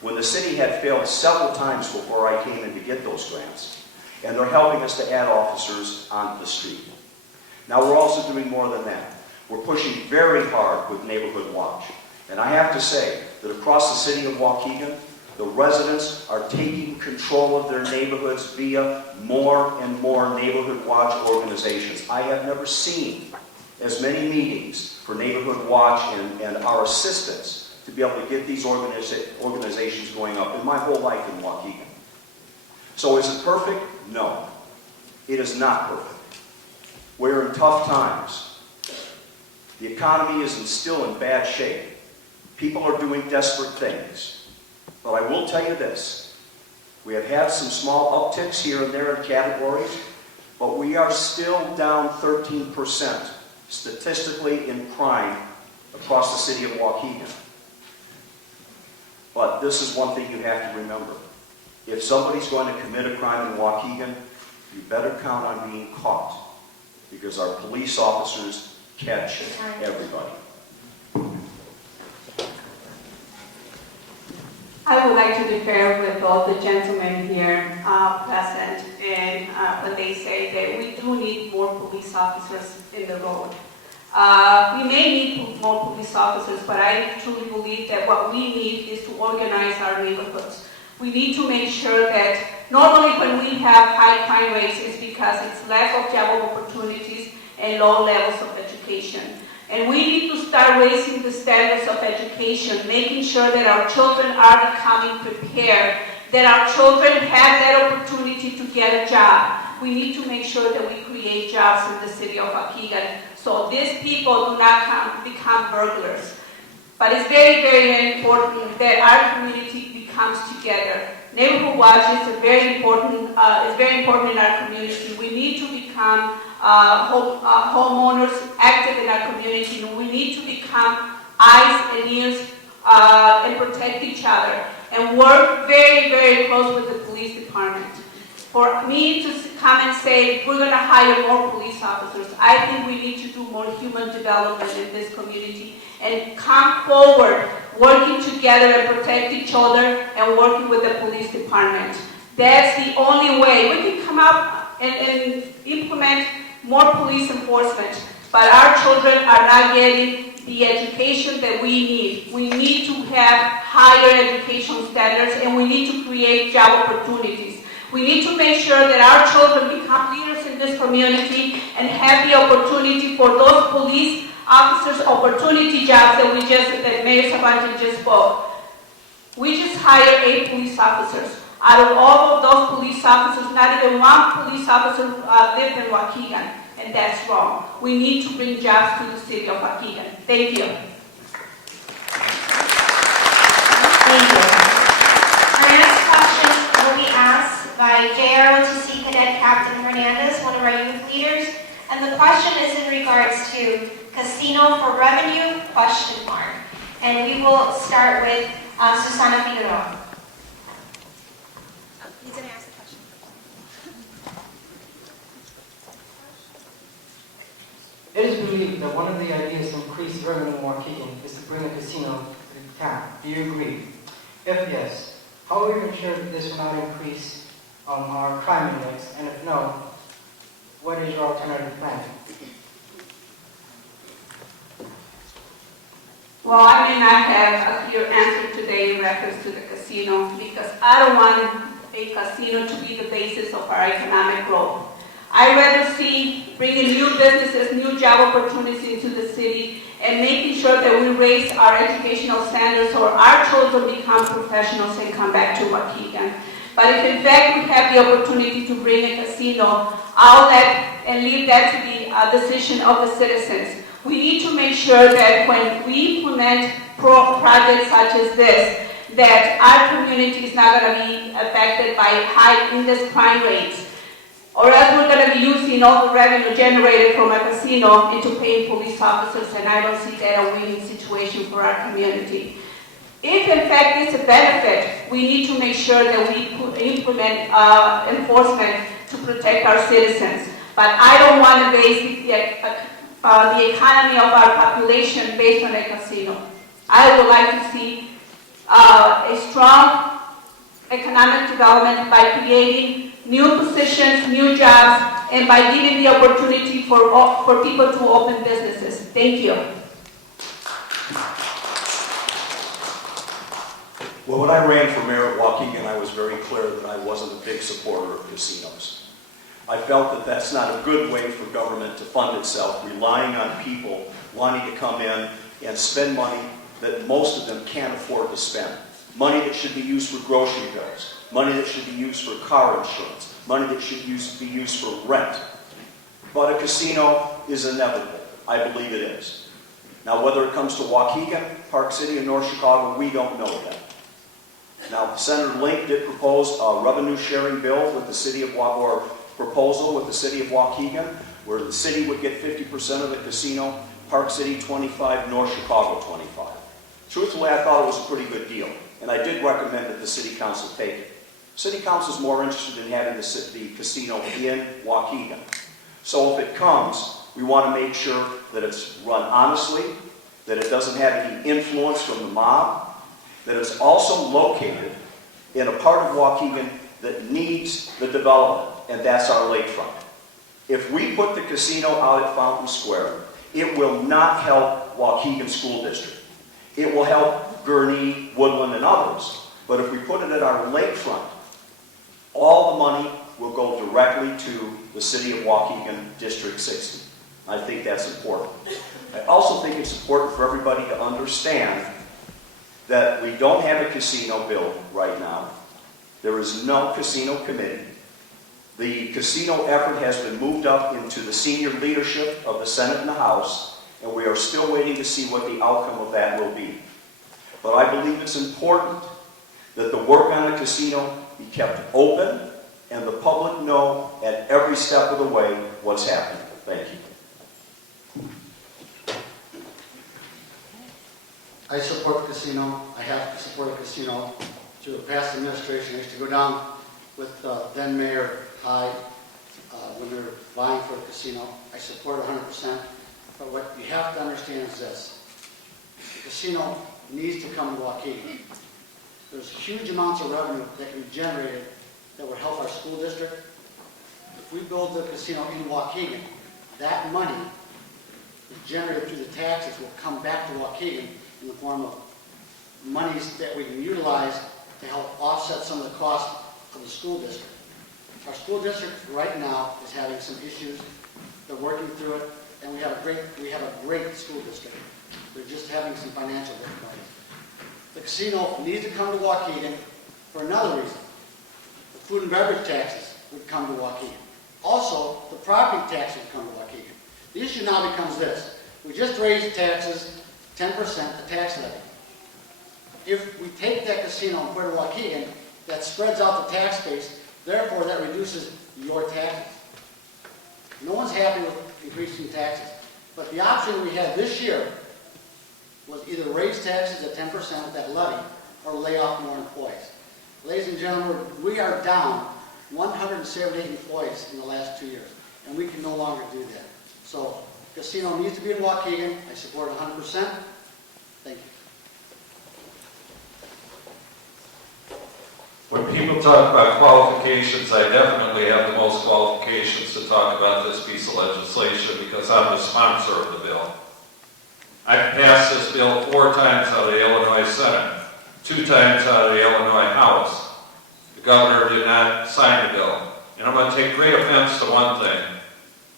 when the city had failed several times before I came in to get those grants. And they're helping us to add officers onto the street. Now we're also doing more than that. We're pushing very hard with Neighborhood Watch. And I have to say that across the city of Waukegan, the residents are taking control of their neighborhoods via more and more Neighborhood Watch organizations. I have never seen as many meetings for Neighborhood Watch and our assistants to be able to get these organizations going up in my whole life in Waukegan. So is it perfect? No. It is not perfect. We're in tough times. The economy is still in bad shape. People are doing desperate things. But I will tell you this. We have had some small upticks here and there in categories, but we are still down 13% statistically in crime across the city of Waukegan. But this is one thing you have to remember. If somebody's going to commit a crime in Waukegan, you better count on being caught, because our police officers catch everybody. I would like to differ with all the gentlemen here present, and when they say that we do need more police officers in the road. We may need more police officers, but I truly believe that what we need is to organize our neighborhoods. We need to make sure that normally when we have high crime rates, it's because it's lack of job opportunities and low levels of education. And we need to start raising the standards of education, making sure that our children are becoming prepared, that our children have that opportunity to get a job. We need to make sure that we create jobs in the city of Waukegan so these people do not become burglars. But it's very, very important that our community becomes together. Neighborhood Watch is very important in our community. We need to become homeowners active in our community. And we need to become eyes and ears and protect each other and work very, very close with the police department. For me to come and say, we're going to hire more police officers, I think we need to do more human development in this community and come forward, working together and protect each other and working with the police department. That's the only way. We can come up and implement more police enforcement, but our children are not getting the education that we need. We need to have higher education standards and we need to create job opportunities. We need to make sure that our children become leaders in this community and have the opportunity for those police officers' opportunity jobs that Mayor Sabante just spoke. We just hired 8 police officers. Out of all of those police officers, not even one police officer lived in Waukegan, and that's wrong. We need to bring jobs to the city of Waukegan. Thank you. Thank you. Our next question will be asked by JROTC Cadet Captain Hernandez, one of our youth leaders. And the question is in regards to casino for revenue, ? And we will start with Susana Figueroa. He's going to ask the question. It is believed that one of the ideas to increase revenue in Waukegan is to bring a casino to the town. Do you agree? If yes, how will we ensure that this will not increase our crime index? And if no, what is your alternative plan? Well, I may not have a clear answer today in reference to the casino because I don't want a casino to be the basis of our economic growth. I'd rather see bringing new businesses, new job opportunities into the city and making sure that we raise our educational standards so our children become professionals and come back to Waukegan. But if in fact we have the opportunity to bring a casino, I'll let and leave that to the decision of the citizens. We need to make sure that when we implement projects such as this, that our community is not going to be affected by high index crime rates, or else we're going to be using all the revenue generated from a casino into paying police officers, and I don't see that a winning situation for our community. If in fact it's a benefit, we need to make sure that we implement enforcement to protect our citizens. But I don't want to base the economy of our population based on a casino. I would like to see a strong economic development by creating new positions, new jobs, and by giving the opportunity for people to open businesses. Thank you. Well, when I ran for mayor of Waukegan, I was very clear that I wasn't a big supporter of casinos. I felt that that's not a good way for government to fund itself, relying on people wanting to come in and spend money that most of them can't afford to spend. Money that should be used for grocery bills, money that should be used for car insurance, money that should be used for rent. But a casino is inevitable. I believe it is. Now, whether it comes to Waukegan, Park City, or North Chicago, we don't know yet. Now, Senator Link did propose a revenue sharing bill with the city of proposal with the city of Waukegan, where the city would get 50% of the casino, Park City 25, North Chicago 25. Truthfully, I thought it was a pretty good deal, and I did recommend that the city council take it. City council is more interested in having the casino in Waukegan. So if it comes, we want to make sure that it's run honestly, that it doesn't have any influence from the mob, that it's also located in a part of Waukegan that needs the development, and that's our lakefront. If we put the casino out at Fountain Square, it will not help Waukegan School District. It will help Gurnee, Woodland, and others. But if we put it at our lakefront, all the money will go directly to the city of Waukegan, District 60. I think that's important. I also think it's important for everybody to understand that we don't have a casino bill right now. There is no casino committee. The casino effort has been moved up into the senior leadership of the Senate and the House, and we are still waiting to see what the outcome of that will be. But I believe it's important that the work on the casino be kept open and the public know at every step of the way what's happening. Thank you. I support the casino. I have to support a casino through a past administration. I used to go down with then Mayor Hyde when they were vying for the casino. I support it 100%. But what you have to understand is this. The casino needs to come to Waukegan. There's huge amounts of revenue that can be generated that would help our school district. If we build the casino in Waukegan, that money generated through the taxes will come back to Waukegan in the form of monies that we can utilize to help offset some of the costs of the school district. Our school district right now is having some issues. They're working through it, and we have a great school district. They're just having some financial difficulties. The casino needs to come to Waukegan for another reason. The food and beverage taxes would come to Waukegan. Also, the property tax would come to Waukegan. The issue now becomes this. We just raised taxes 10%, the tax levy. If we take that casino and put it in Waukegan, that spreads out the tax base, therefore that reduces your taxes. No one's happy with increasing taxes. But the option we had this year was either raise taxes at 10% with that levy or lay off more employees. Ladies and gentlemen, we are down 178 employees in the last 2 years, and we can no longer do that. So, casino needs to be in Waukegan. I support it 100%. Thank you. When people talk about qualifications, I definitely have the most qualifications to talk about this piece of legislation because I'm the sponsor of the bill. I've passed this bill 4 times out of the Illinois Senate, 2 times out of the Illinois House. The governor did not sign the bill. And I'm going to take great offense to one thing.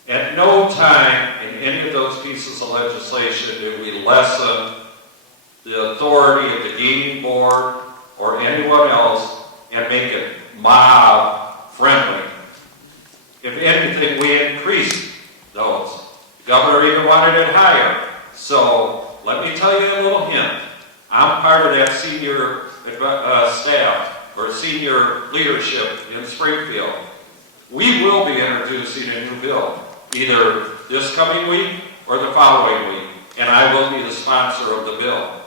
At no time in any of those pieces of legislation did we lessen the authority of the gaming board or anyone else and make it mob-friendly. If anything, we increased those. The governor even wanted it higher. So, let me tell you a little hint. I'm part of that senior staff or senior leadership in Springfield. We will be introducing a new bill, either this coming week or the following week, and I will be the sponsor of the bill.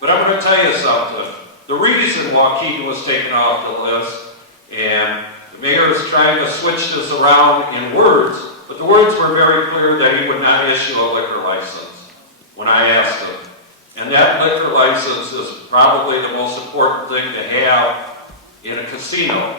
But I'm going to tell you something. The reason Waukegan was taken off the list, and the mayor is trying to switch this around in words, but the words were very clear that he would not issue a liquor license when I asked him. And that liquor license is probably the most important thing to have in a casino.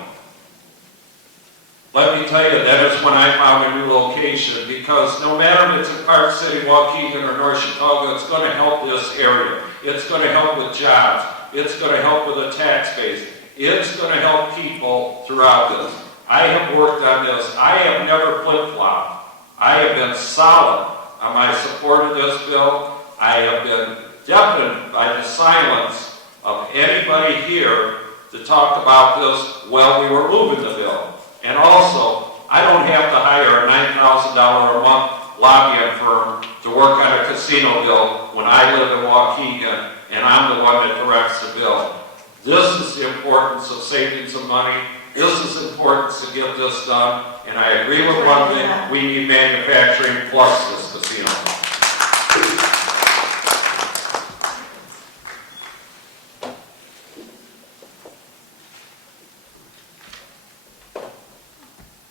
Let me tell you, that is when I found a new location, because no matter if it's in Park City, Waukegan, or North Chicago, it's going to help this area. It's going to help with jobs. It's going to help with the tax base. It's going to help people throughout this. I have worked on this. I have never flip-flopped. I have been solid on my support of this bill. I have been deafened by the silence of anybody here to talk about this while we were moving the bill. And also, I don't have to hire a $9,000 a month lobbying firm to work on a casino bill when I live in Waukegan and I'm the one that directs the bill. This is the importance of saving some money. This is the importance to get this done. And I agree with one thing, we need manufacturing plus this casino.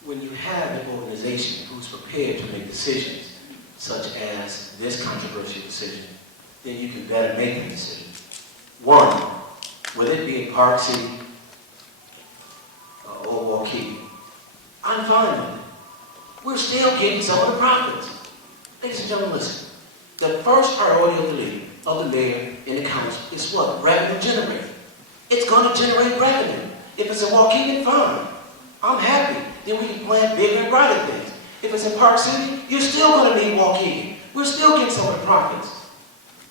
When you have an organization who's prepared to make decisions, such as this controversial decision, then you can better make the decision. One, whether it be in Park City or Waukegan, I'm fine with it. We're still getting some of the profits. Ladies and gentlemen, listen. The first priority of the mayor and the council is what? Revenue generating. It's going to generate revenue. If it's in Waukegan, fine. I'm happy. Then we can plan bigger and brighter things. If it's in Park City, you're still going to need Waukegan. We're still getting some of the profits.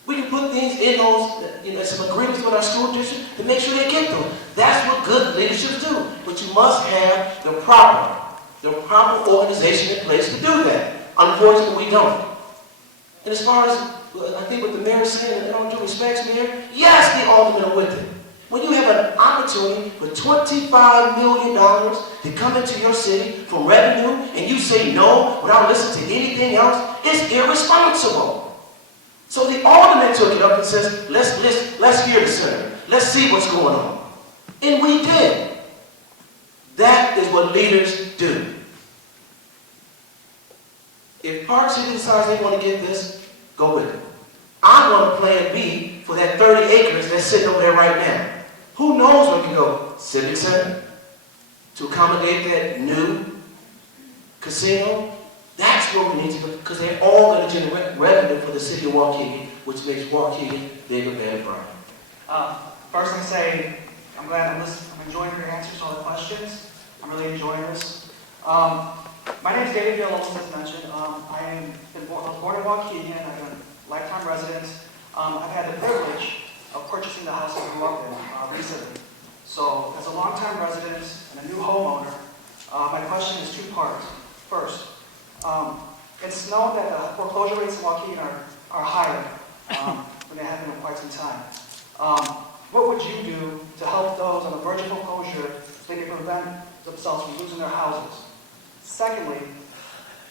We can put things in those, some agreements with our school district to make sure they get them. That's what good leadership do. But you must have the proper organization in place to do that. Unfortunately, we don't. And as far as, I think what the mayor is saying, and all due respect, Mayor, yes, the aldermen are with it. When you have an opportunity for $25 million to come into your city from revenue and you say no without listening to anything else, it's irresponsible. So the alderman took it up and says, let's hear the senator. Let's see what's going on. And we did. That is what leaders do. If Park City decides they want to get this, go with it. I want a plan B for that 30 acres that's sitting over there right now. Who knows where we can go? Civic Center? To accommodate that new casino? That's where we need to go, because they're all going to generate revenue for the city of Waukegan, which makes Waukegan bigger than brighter. First thing to say, I'm glad I'm enjoying your answers to all the questions. I'm really enjoying this. My name is David Villalobos, as mentioned. I was born in Waukegan. I'm a lifetime resident. I've had the privilege of purchasing the house I grew up in recently. So, as a longtime resident and a new homeowner, my question is two parts. First, it's known that the foreclosure rates in Waukegan are higher than they have been for quite some time. What would you do to help those on the verge of foreclosure so they can prevent themselves from losing their houses? Secondly,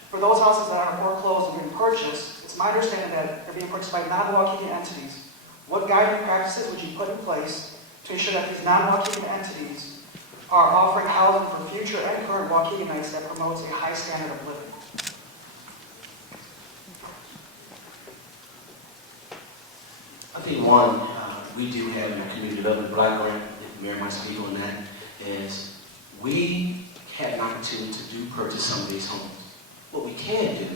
for those houses that are foreclosed and being purchased, it's my understanding that they're being purchased by non-Waukegan entities. What guiding practices would you put in place to ensure that these non-Waukegan entities are offering housing for future and current Waukeganites that promotes a high standard of living? I think one, we do have in our community development block grant, if Mayor might speak on that, is we have an opportunity to purchase some of these homes. What we can do,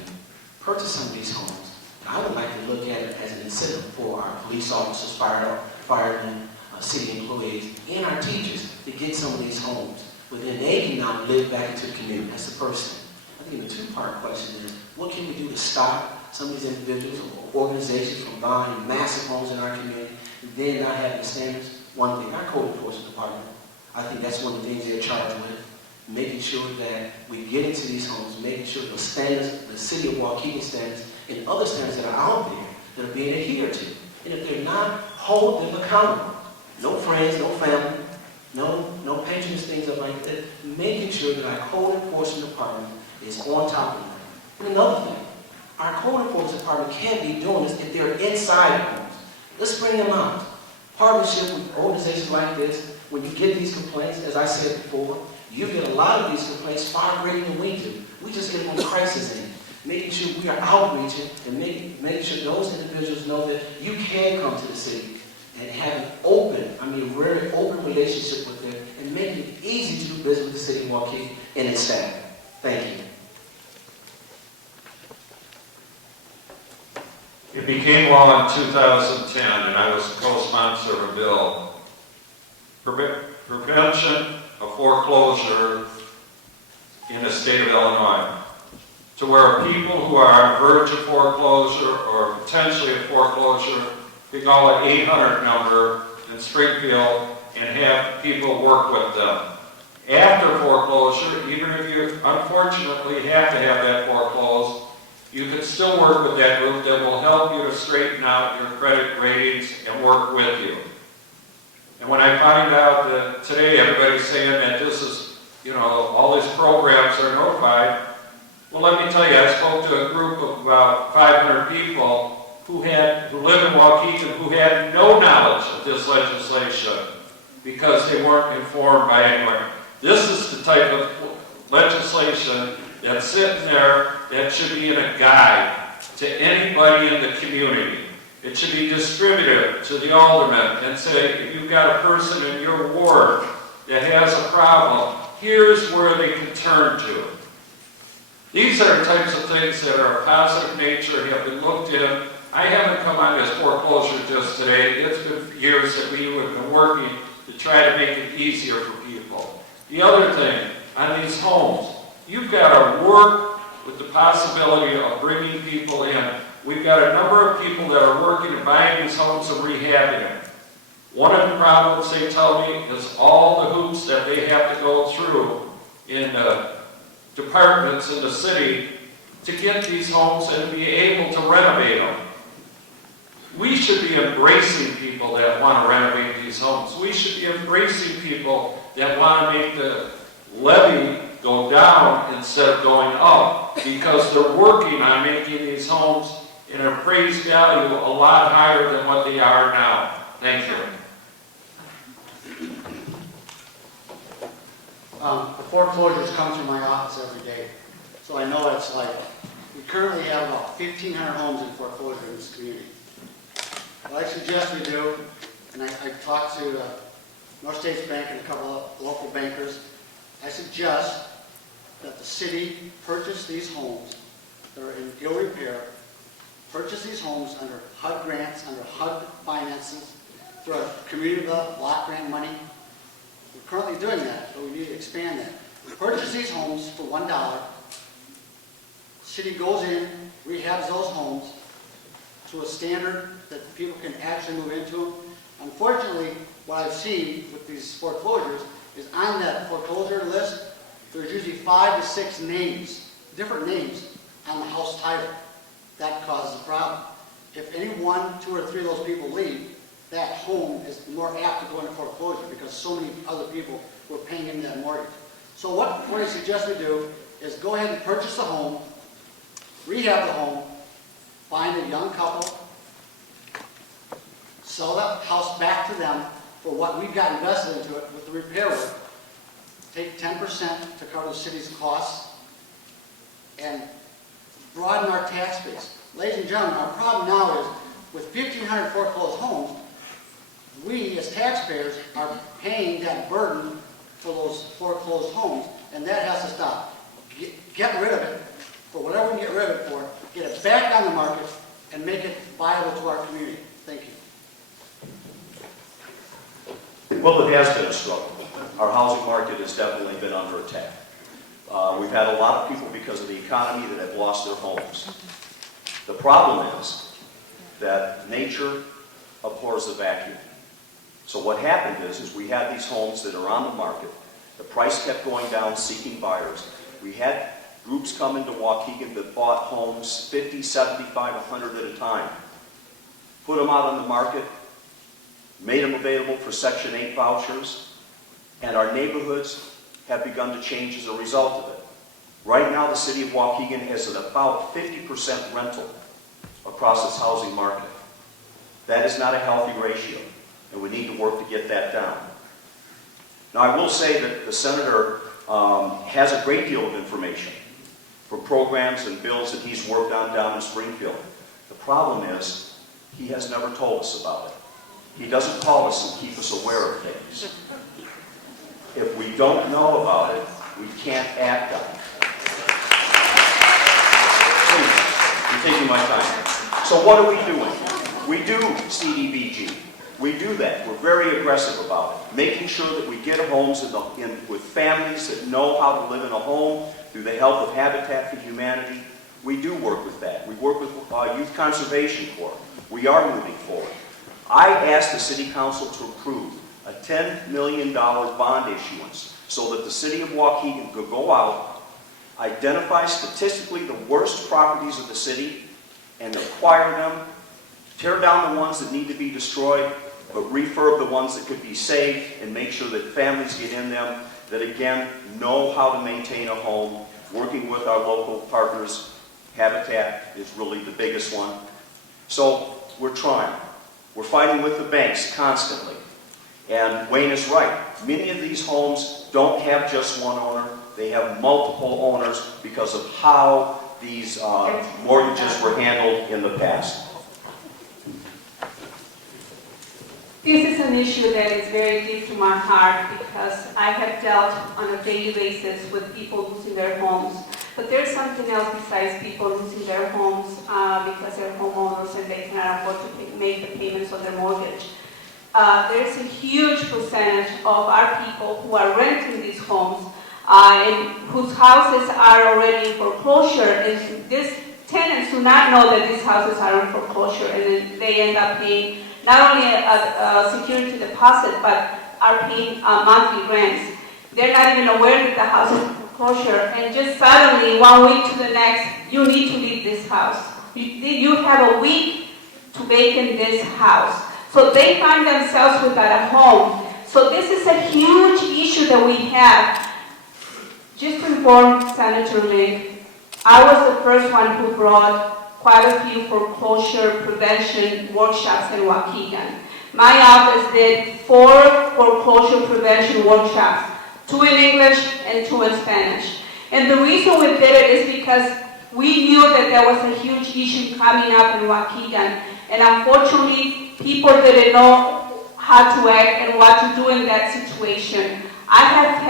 purchase some of these homes, and I would like to look at it as an incentive for our police officers, firemen, city employees, and our teachers to get some of these homes, but then they can now live back into the community. That's the first thing. I think the two-part question is, what can we do to stop some of these individuals or organizations from buying massive homes in our community and then not having the standards? One thing, our code enforcement department, I think that's one of the things they're charged with, making sure that we get into these homes, making sure the standards, the city of Waukegan standards, and other standards that are out there that are being adhered to. And if they're not, hold them accountable. No friends, no family, no patrons, things like that. Making sure that our code enforcement department is on top of that. And another thing, our code enforcement department can't be doing this if they're inside homes. Let's bring them out. Partnership with organizations like this, when you get these complaints, as I said before, you get a lot of these complaints far greater than we do. We just get them on crisis end. Making sure we are outreaching and making sure those individuals know that you can come to the city and have an open, very open relationship with them and making it easy to do business with the city of Waukegan and its staff. Thank you. It became law in 2010, and I was the co-sponsor of a bill, prevention of foreclosure in the state of Illinois, to where people who are on the verge of foreclosure or potentially of foreclosure can call an 800 number in Springfield and have people work with them. After foreclosure, even if you unfortunately have to have that foreclosed, you can still work with that group that will help you to straighten out your credit ratings and work with you. And when I find out that today everybody's saying that this is, all these programs are notified, well, let me tell you, I spoke to a group of about 500 people who live in Waukegan who had no knowledge of this legislation because they weren't informed by anyone. This is the type of legislation that's sitting there that should be in a guide to anybody in the community. It should be distributed to the aldermen and say, if you've got a person in your ward that has a problem, here's where they can turn to. These are the types of things that are of positive nature, have been looked in. I haven't come on this foreclosure just today. It's been years that we have been working to try to make it easier for people. The other thing, on these homes, you've got to work with the possibility of bringing people in. We've got a number of people that are working and buying these homes and rehabbing them. One of the problems they tell me is all the hoops that they have to go through in departments in the city to get these homes and be able to renovate them. We should be embracing people that want to renovate these homes. We should be embracing people that want to make the levy go down instead of going up, because they're working on making these homes in appraised value a lot higher than what they are now. Thank you. The foreclosures come through my office every day, so I know what it's like. We currently have about 1,500 homes in foreclosure in this community. What I suggest we do, and I talked to North States Bank and a couple of local bankers, I suggest that the city purchase these homes that are in ill repair, purchase these homes under HUD grants, under HUD finances, through our community block grant money. We're currently doing that, but we need to expand that. Purchase these homes for $1. City goes in, rehabs those homes to a standard that people can actually move into them. Unfortunately, what I've seen with these foreclosures is on that foreclosure list, there's usually 5 to 6 names, different names on the house title. That causes a problem. If any 1, 2, or 3 of those people leave, that home is more apt to go into foreclosure because so many other people were paying into that mortgage. So what I suggest we do is go ahead and purchase the home, rehab the home, find a young couple, sell that house back to them for what we've got invested into it with the repair work, take 10% to cover the city's costs, and broaden our tax base. Ladies and gentlemen, our problem now is with 1,500 foreclosed homes, we as taxpayers are paying that burden for those foreclosed homes, and that has to stop. Get rid of it for whatever we can get rid of it for, get it back on the market, and make it viable to our community. Thank you. Well, it has been a struggle. Our housing market has definitely been under attack. We've had a lot of people, because of the economy, that have lost their homes. The problem is that nature abhors the vacuum. So what happened is we had these homes that are on the market. The price kept going down, seeking buyers. We had groups come into Waukegan that bought homes 50, 75, 100 at a time. Put them out on the market, made them available for Section 8 vouchers, and our neighborhoods have begun to change as a result of it. Right now, the city of Waukegan has an about 50% rental across its housing market. That is not a healthy ratio, and we need to work to get that down. Now, I will say that the senator has a great deal of information for programs and bills that he's worked on down in Springfield. The problem is he has never told us about it. He doesn't call us and keep us aware of things. If we don't know about it, we can't act on it. Please, I'm taking my time. So what are we doing? We do CDBG. We do that. We're very aggressive about it, making sure that we get homes with families that know how to live in a home through the help of Habitat for Humanity. We do work with that. We work with Youth Conservation Corps. We are moving forward. I asked the City Council to approve a $10 million bond issuance so that the City of Waukegan could go out, identify statistically the worst properties of the city, and acquire them, tear down the ones that need to be destroyed, but refurb the ones that could be saved, and make sure that families get in them that, again, know how to maintain a home, working with our local partners. Habitat is really the biggest one. So we're trying. We're fighting with the banks constantly. And Wayne is right. Many of these homes don't have just one owner. They have multiple owners because of how these mortgages were handled in the past. This is an issue that is very deep to my heart because I have dealt on a daily basis with people losing their homes. But there's something else besides people losing their homes because they're homeowners and they cannot afford to make the payments on their mortgage. There's a huge percentage of our people who are renting these homes and whose houses are already in foreclosure, and these tenants do not know that these houses are in foreclosure, and then they end up paying not only a security deposit, but are paying monthly rents. They're not even aware that the house is in foreclosure, and just suddenly, 1 week to the next, you need to leave this house. You have a week to vacate this house. So they find themselves without a home. So this is a huge issue that we have. Just to inform Senator Link, I was the first one who brought quite a few foreclosure prevention workshops in Waukegan. My office did 4 foreclosure prevention workshops, 2 in English and 2 in Spanish. And the reason we did it is because we knew that there was a huge issue coming up in Waukegan. And unfortunately, people didn't know how to act and what to do in that situation. I have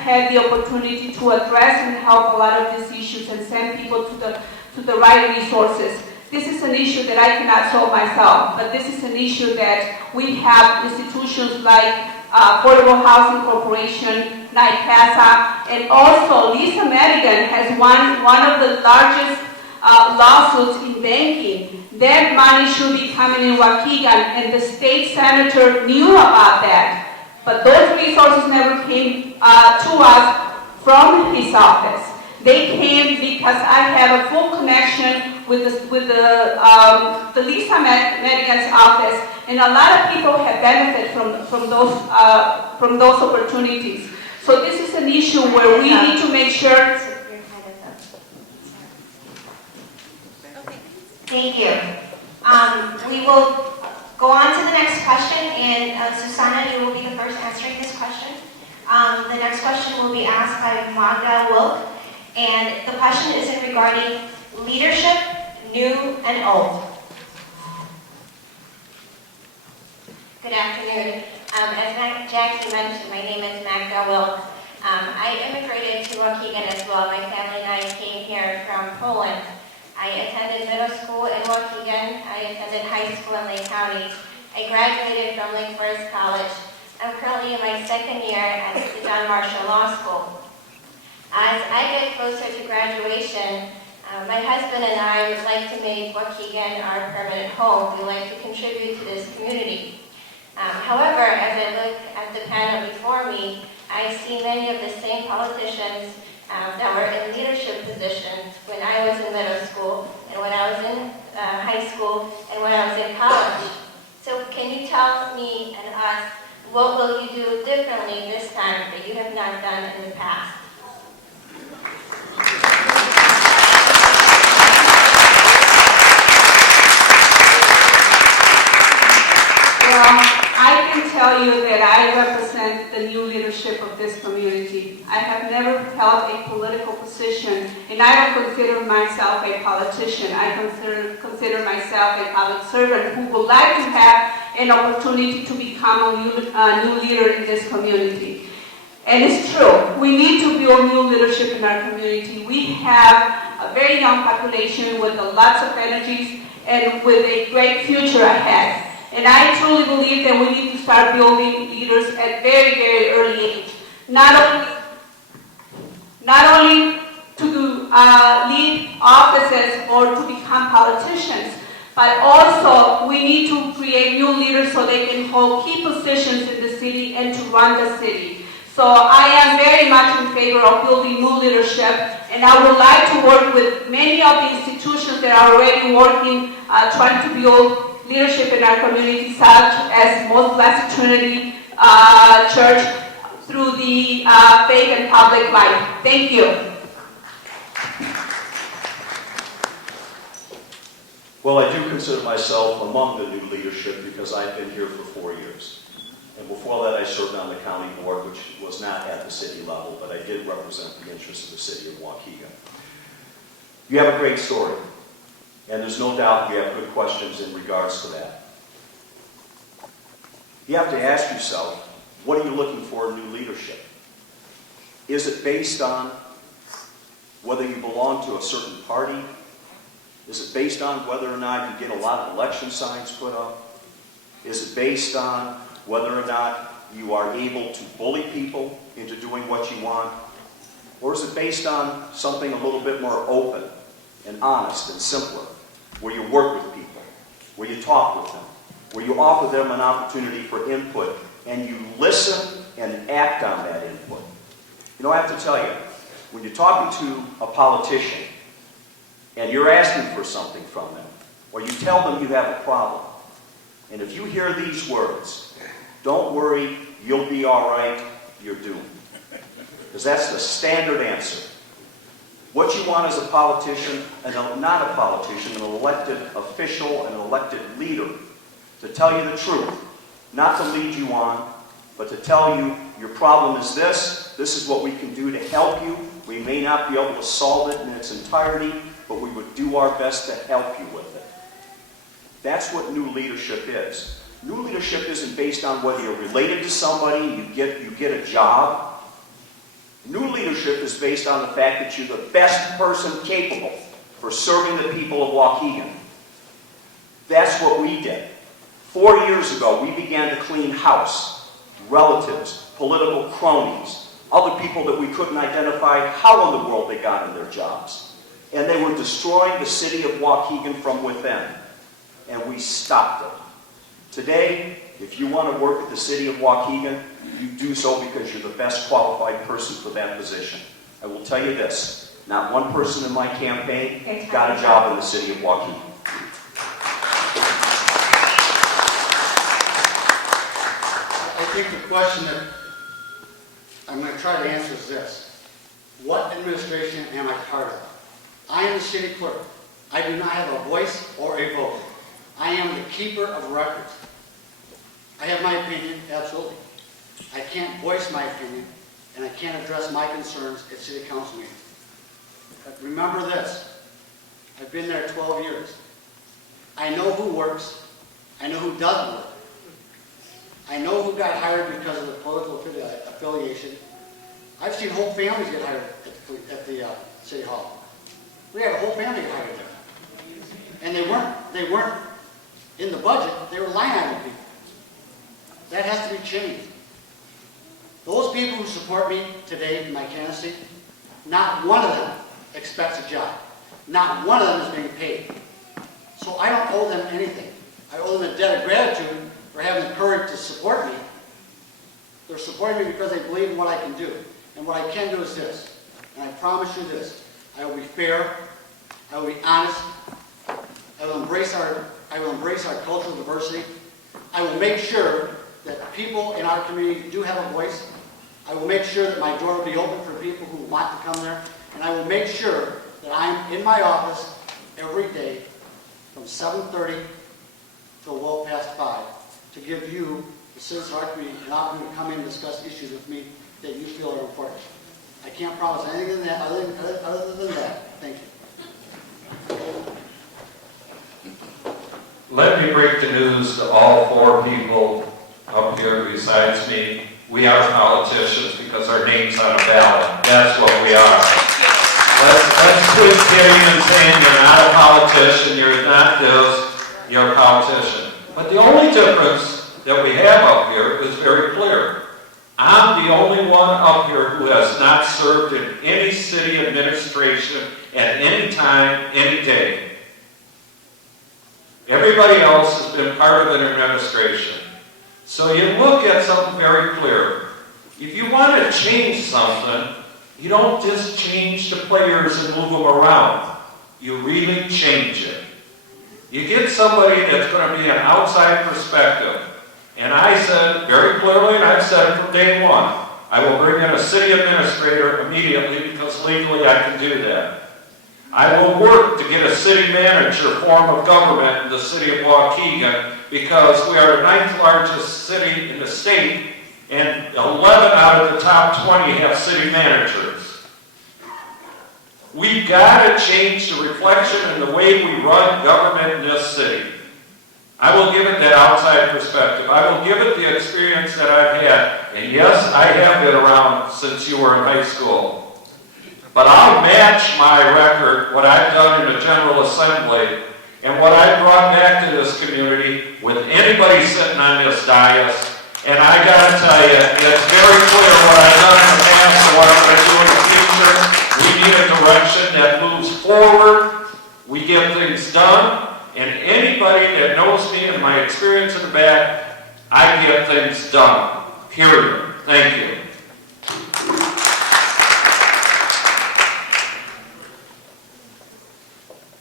had the opportunity to address and help a lot of these issues and send people to the right resources. This is an issue that I cannot solve myself, but this is an issue that we have institutions like Affordable Housing Corporation, NICASA, and also Lisa Madigan has one of the largest lawsuits in banking. That money should be coming in Waukegan, and the state senator knew about that. But those resources never came to us from his office. They came because I have a full connection with the Lisa Madigan's office, and a lot of people have benefited from those opportunities. So this is an issue where we need to make sure. Thank you. We will go on to the next question, and Susanna, you will be the first answering this question. The next question will be asked by Magda Wilk, and the question is regarding leadership, new and old. Good afternoon. As Jackie mentioned, my name is Magda Wilk. I immigrated to Waukegan as well. My family and I came here from Poland. I attended middle school in Waukegan. I attended high school in Lake County. I graduated from Lake Forest College. I'm currently in my 2nd year at the John Marshall Law School. As I get closer to graduation, my husband and I would like to make Waukegan our permanent home. We like to contribute to this community. However, as I look at the panel before me, I see many of the same politicians that were in leadership positions when I was in middle school, and when I was in high school, and when I was in college. So can you tell me and us, what will you do differently this time that you have not done in the past? Well, I can tell you that I represent the new leadership of this community. I have never held a political position, and I don't consider myself a politician. I consider myself a public servant who would like to have an opportunity to become a new leader in this community. And it's true, we need to build new leadership in our community. We have a very young population with lots of energies and with a great future ahead. And I truly believe that we need to start building leaders at very, very early age. Not only to lead offices or to become politicians, but also we need to create new leaders so they can hold key positions in the city and to run the city. So I am very much in favor of building new leadership, and I would like to work with many of the institutions that are already working, trying to build leadership in our community, such as Most Blessed Trinity Church, through the faith and public life. Thank you. Well, I do consider myself among the new leadership because I've been here for 4 years. And before that, I served on the county board, which was not at the city level, but I did represent the interests of the city of Waukegan. You have a great story. And there's no doubt you have good questions in regards to that. You have to ask yourself, what are you looking for in new leadership? Is it based on whether you belong to a certain party? Is it based on whether or not you get a lot of election signs put up? Is it based on whether or not you are able to bully people into doing what you want? Or is it based on something a little bit more open and honest and simpler, where you work with people, where you talk with them, where you offer them an opportunity for input, and you listen and act on that input? You know, I have to tell you, when you're talking to a politician and you're asking for something from them, or you tell them you have a problem, and if you hear these words, "Don't worry, you'll be all right," you're doomed. because that's the standard answer. What you want as a politician, and not a politician, an elected official, an elected leader, to tell you the truth, not to lead you on, but to tell you your problem is this is what we can do to help you. We may not be able to solve it in its entirety, but we would do our best to help you with it. That's what new leadership is. New leadership isn't based on whether you're related to somebody, you get a job. New leadership is based on the fact that you're the best person capable for serving the people of Waukegan. That's what we did. 4 years ago, we began to clean house. Relatives, political cronies, other people that we couldn't identify how in the world they got in their jobs. And they were destroying the city of Waukegan from within. And we stopped it. Today, if you want to work at the city of Waukegan, you do so because you're the best qualified person for that position. I will tell you this, not one person in my campaign got a job in the city of Waukegan. I think the question that I'm going to try to answer is this. What administration am I part of? I am the city clerk. I do not have a voice or a vote. I am the keeper of records. I have my opinion, absolutely. I can't voice my opinion, and I can't address my concerns at city council meetings. But remember this, I've been there 12 years. I know who works, I know who doesn't work. I know who got hired because of the political affiliation. I've seen whole families get hired at the city hall. We had a whole family get hired there. And they weren't in the budget, they were line item people. That has to be changed. Those people who support me today in my candidacy, not one of them expects a job. Not one of them is being paid. So I don't owe them anything. I owe them a debt of gratitude for having the courage to support me. They're supporting me because they believe in what I can do. And what I can do is this, and I promise you this, I will be fair, I will be honest, I will embrace our cultural diversity, I will make sure that people in our community do have a voice, I will make sure that my door will be open for people who want to come there, and I will make sure that I'm in my office every day from 7:30 till well past 5 to give you, the citizens of our community, an opportunity to come in and discuss issues with me that you feel are important. I can't promise anything than that, other than that. Thank you. Let me break the news to all four people up here besides me. We are politicians because our name's on a ballot. That's what we are. Let's quit kidding and saying you're not a politician, you're not this, you're a politician. But the only difference that we have up here is very clear. I'm the only one up here who has not served in any city administration at any time, any day. Everybody else has been part of an administration. So you look at something very clear. If you want to change something, you don't just change the players and move them around. You really change it. You get somebody that's going to be an outside perspective. And I said very clearly, and I've said it from day one, I will bring in a city administrator immediately because legally I can do that. I will work to get a city manager form of government in the city of Waukegan because we are the 9th largest city in the state and 11 out of the top 20 have city managers. We've got to change the reflection in the way we run government in this city. I will give it that outside perspective. I will give it the experience that I've had. And yes, I have been around since you were in high school. But I'll match my record, what I've done in the General Assembly, and what I've brought back to this community with anybody sitting on this dais. And I got to tell you, it's very clear what I've done in the past and what I'm going to do in the future. We need a direction that moves forward. We get things done. And anybody that knows me and my experience in the back, I get things done. Period. Thank you.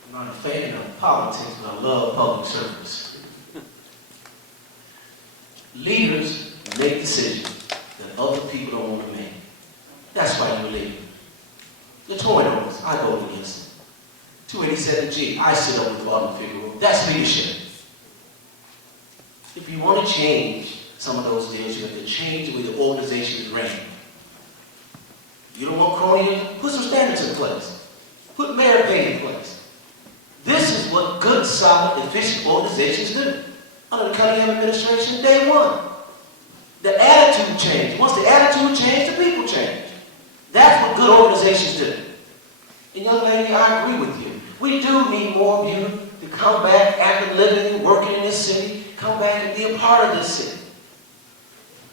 I'm not a fan of politics, but I love public service. Leaders make decisions that other people don't want to make. That's why said, gee, I sit up with Alderman Figueroa. That's leadership. If you want to change some of those deals, you have to change the way the organization is ran. You don't want cronyism? Put some standards in place. Put merit pay in place. This is what good, solid, efficient organizations do. Under the Cunningham administration, day one. The attitude changed. Once the attitude changed, the people changed. That's what good organizations do. And young lady, I agree with you. We do need more of you to come back after living and working in this city, come back and be a part of this city.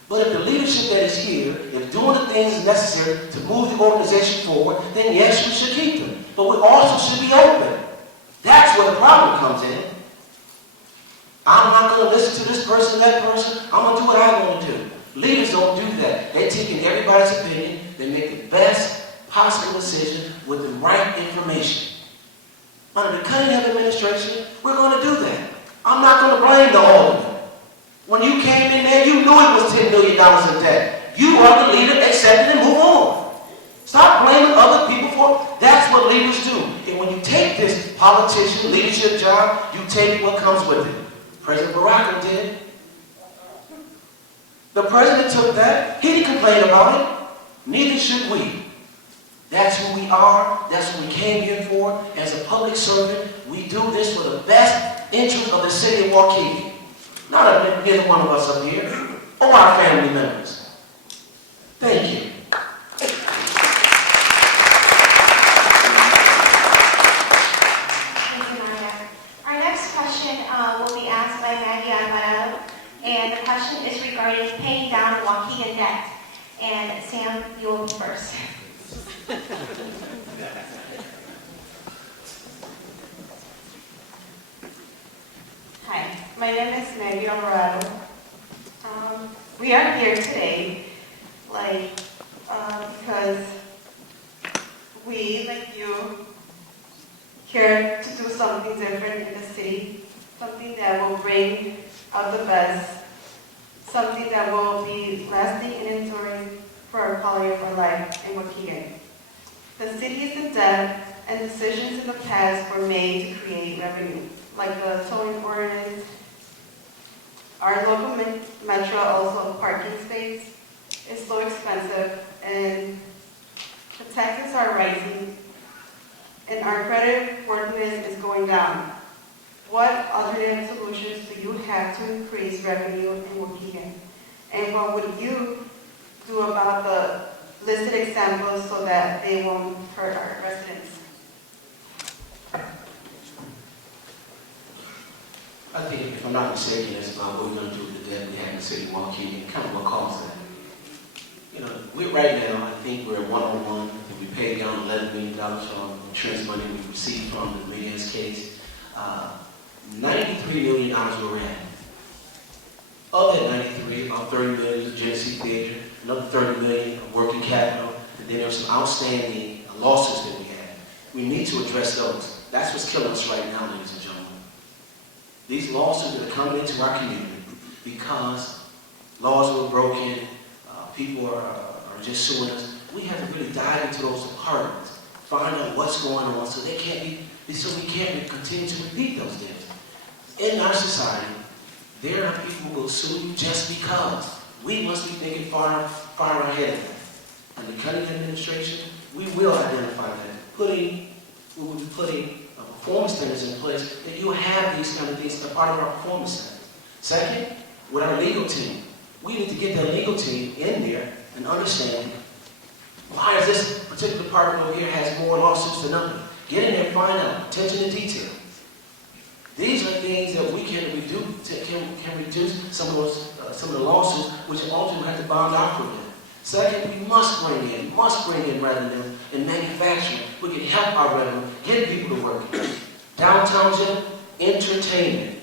But if the leadership that is here, if doing the things necessary to move the organization forward, then yes, we should keep them. But we also should be open. That's where the problem comes in. I'm not going to listen to this person, that person. I'm going to do what I want to do. Leaders don't do that. They're taking everybody's opinion. They make the best possible decision with the right information. Under the Cunningham administration, we're going to do that. I'm not going to blame the alderman. When you came in there, you knew it was $10 million in debt. You are the leader, accept it and move on. Stop blaming other people for it. That's what leaders do. And when you take this politician leadership job, you take what comes with it. President Barack did. The president took that. He didn't complain about it. Neither should we. That's who we are. That's what we came here for. As a public servant, we do this for the best interest of the city of Waukegan. Not neither one of us up here, or our family members. Thank you. Thank you, Maria. Our next question will be asked by Maggie Alvarado, and the question is regarding paying down Waukegan debt. And Sam, you will be first. Hi, my name is Maggie Alvarado. We are here today, because we, like you, care to do something different in the city, something that will bring out the best, something that will be lasting and enduring for our quality of our life in Waukegan. The city is in debt, and decisions in the past were made to create revenue, like the towing ordinance. Our local metro, also parking space, is so expensive, and the taxes are rising, and our credit worthiness is going down. What alternative solutions do you have to increase revenue in Waukegan? And what would you do about the listed examples so that they won't hurt our residents? I think, if I'm not mistaken, that's about what we're going to do with the debt we have in the city of Waukegan, kind of what caused that. You know, right now, I think we're at 101, and we paid down $11 million from insurance money we received from the Maria's case. $93 million we're at. Of that 93, about 30 million is Genesee Theater, another 30 million of working capital, and then there's some outstanding lawsuits that we have. We need to address those. That's what's killing us right now, ladies and gentlemen. These lawsuits that are coming into our community because laws were broken, people are just suing us. We have to really dive into those departments, find out what's going on so we can't continue to repeat those things. In our society, there are people who will sue you just because. We must be thinking far ahead of that. In the Cunningham administration, we will identify that. We will be putting performance standards in place that you have these kind of things as part of our performance standards. Second, with our legal team, we need to get that legal team in there and understand why is this particular department over here has more lawsuits than others. Get in there and find out. Attention to detail. These are things that we can reduce some of the lawsuits, which ultimately have to bond out for them. Second, we must bring in revenue in manufacturing. We can help our revenue, get people to work. Downtown gym, entertainment,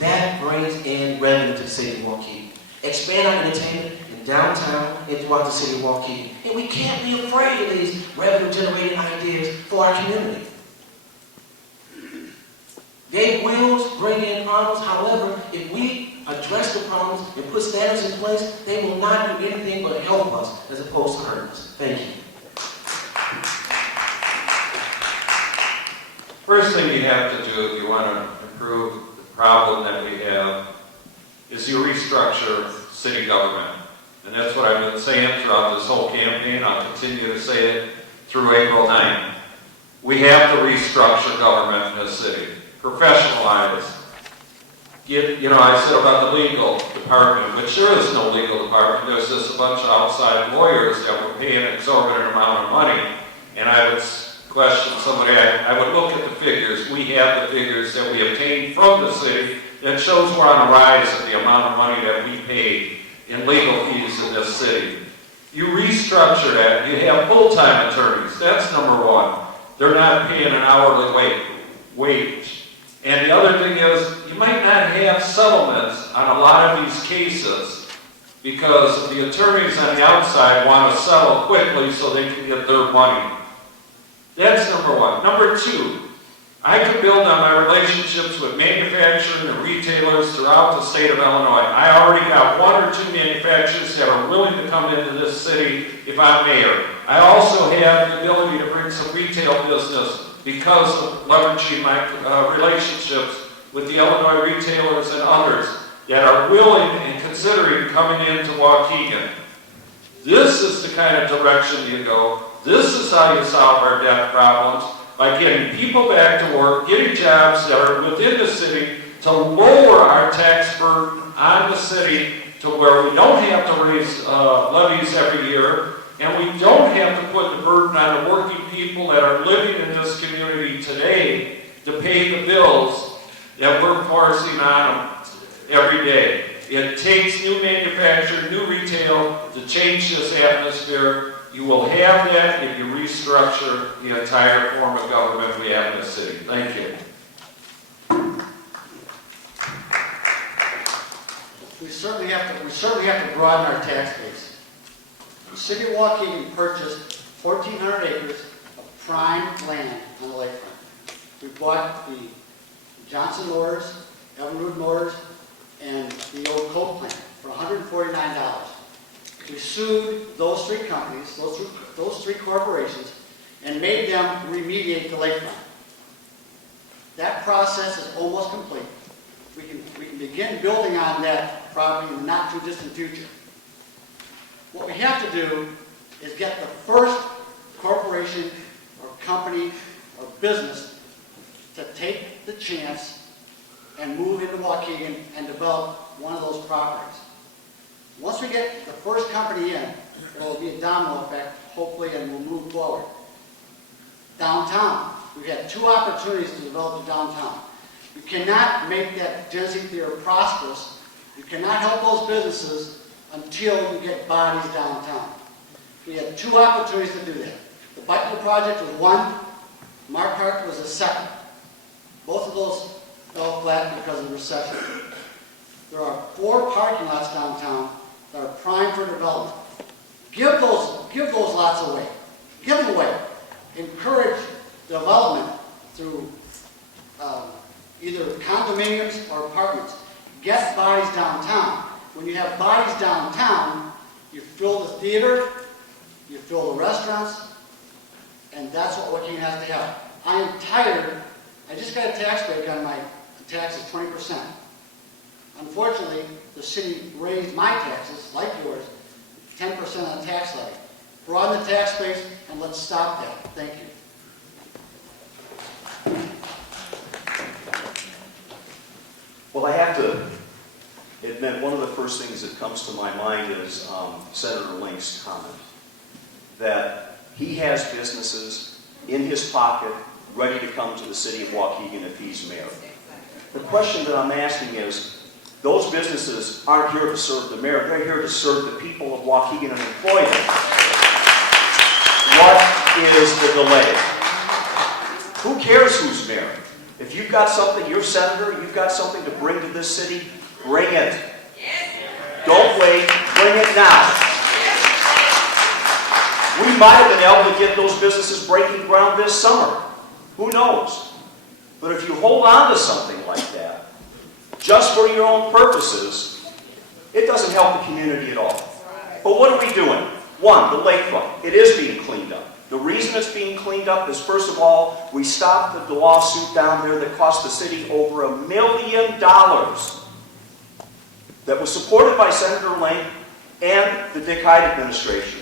that brings in revenue to the city of Waukegan. Expand our entertainment in downtown and throughout the city of Waukegan. And we can't be afraid of these revenue-generating ideas for our community. They will bring in problems. However, if we address the problems and put standards in place, they will not do anything but help us as opposed to hurt us. Thank you. First thing you have to do if you want to improve the problem that we have is you restructure city government. And that's what I've been saying throughout this whole campaign. I'll continue to say it through April 9th. We have to restructure government in this city. Professionalize. I said about the legal department, but there is no legal department. There's just a bunch of outside lawyers that were paying an exorbitant amount of money. And I would question somebody, I would look at the figures. We have the figures that we obtained from the city that shows we're on a rise of the amount of money that we paid in legal fees in this city. You restructure that, you have full-time attorneys. That's number one. They're not paying an hourly wage. And the other thing is, you might not have settlements on a lot of these cases because the attorneys on the outside want to settle quickly so they can get their money. That's number one. Number two, I could build on my relationships with manufacturing and retailers throughout the state of Illinois. I already got 1 or 2 manufacturers that are willing to come into this city if I'm mayor. I also have the ability to bring some retail business because of leveraging my relationships with the Illinois retailers and others that are willing and considering coming into Waukegan. This is the kind of direction you go. This is how you solve our debt problems, by getting people back to work, getting jobs that are within the city to lower our tax burden on the city to where we don't have to raise levies every year, and we don't have to put the burden on the working people that are living in this community today to pay the bills that we're forcing on them every day. It takes new manufacturing, new retail to change this atmosphere. You will have that if you restructure the entire form of government we have in the city. Thank you. We certainly have to broaden our tax base. The city of Waukegan purchased 1,400 acres of prime land on the lakefront. We bought the Johnson Motors, Evinrude Motors, and the old coke plant for $149. We sued those 3 companies, those 3 corporations, and made them remediate the lakefront. That process is almost complete. We can begin building on that property in the not too distant future. What we have to do is get the first corporation or company or business to take the chance and move into Waukegan and develop one of those properties. Once we get the first company in, it will be a domino effect, hopefully, and we'll move forward. Downtown. We've had 2 opportunities to develop the downtown. You cannot make that density theater prosperous. You cannot help those businesses until you get bodies downtown. We had 2 opportunities to do that. The Butler project was 1, Mark Hart was a 2nd. Both of those fell flat because of the recession. There are 4 parking lots downtown that are primed for development. Give those lots away. Give them away. Encourage development through either condominiums or apartments. Get bodies downtown. When you have bodies downtown, you fill the theater, you fill the restaurants, and that's what Waukegan has to have. I am tired. I just got a tax break on my taxes, 20%. Unfortunately, the city raised my taxes, like yours, 10% on the tax levy. Broaden the tax base, and let's stop that. Thank you. Well, I have to admit, one of the first things that comes to my mind is Senator Link's comment that he has businesses in his pocket ready to come to the city of Waukegan if he's mayor. The question that I'm asking is, those businesses aren't here to serve the mayor, they're here to serve the people of Waukegan and employ them. What is the delay? Who cares who's mayor? If you've got something, you're senator, you've got something to bring to this city, bring it. Don't wait, bring it now. We might have been able to get those businesses breaking ground this summer. Who knows? But if you hold on to something like that, just for your own purposes, it doesn't help the community at all. But what are we doing? 1, the lakefront. It is being cleaned up. The reason it's being cleaned up is, first of all, we stopped the lawsuit down there that cost the city over $1 million that was supported by Senator Link and the Dick Hyde administration.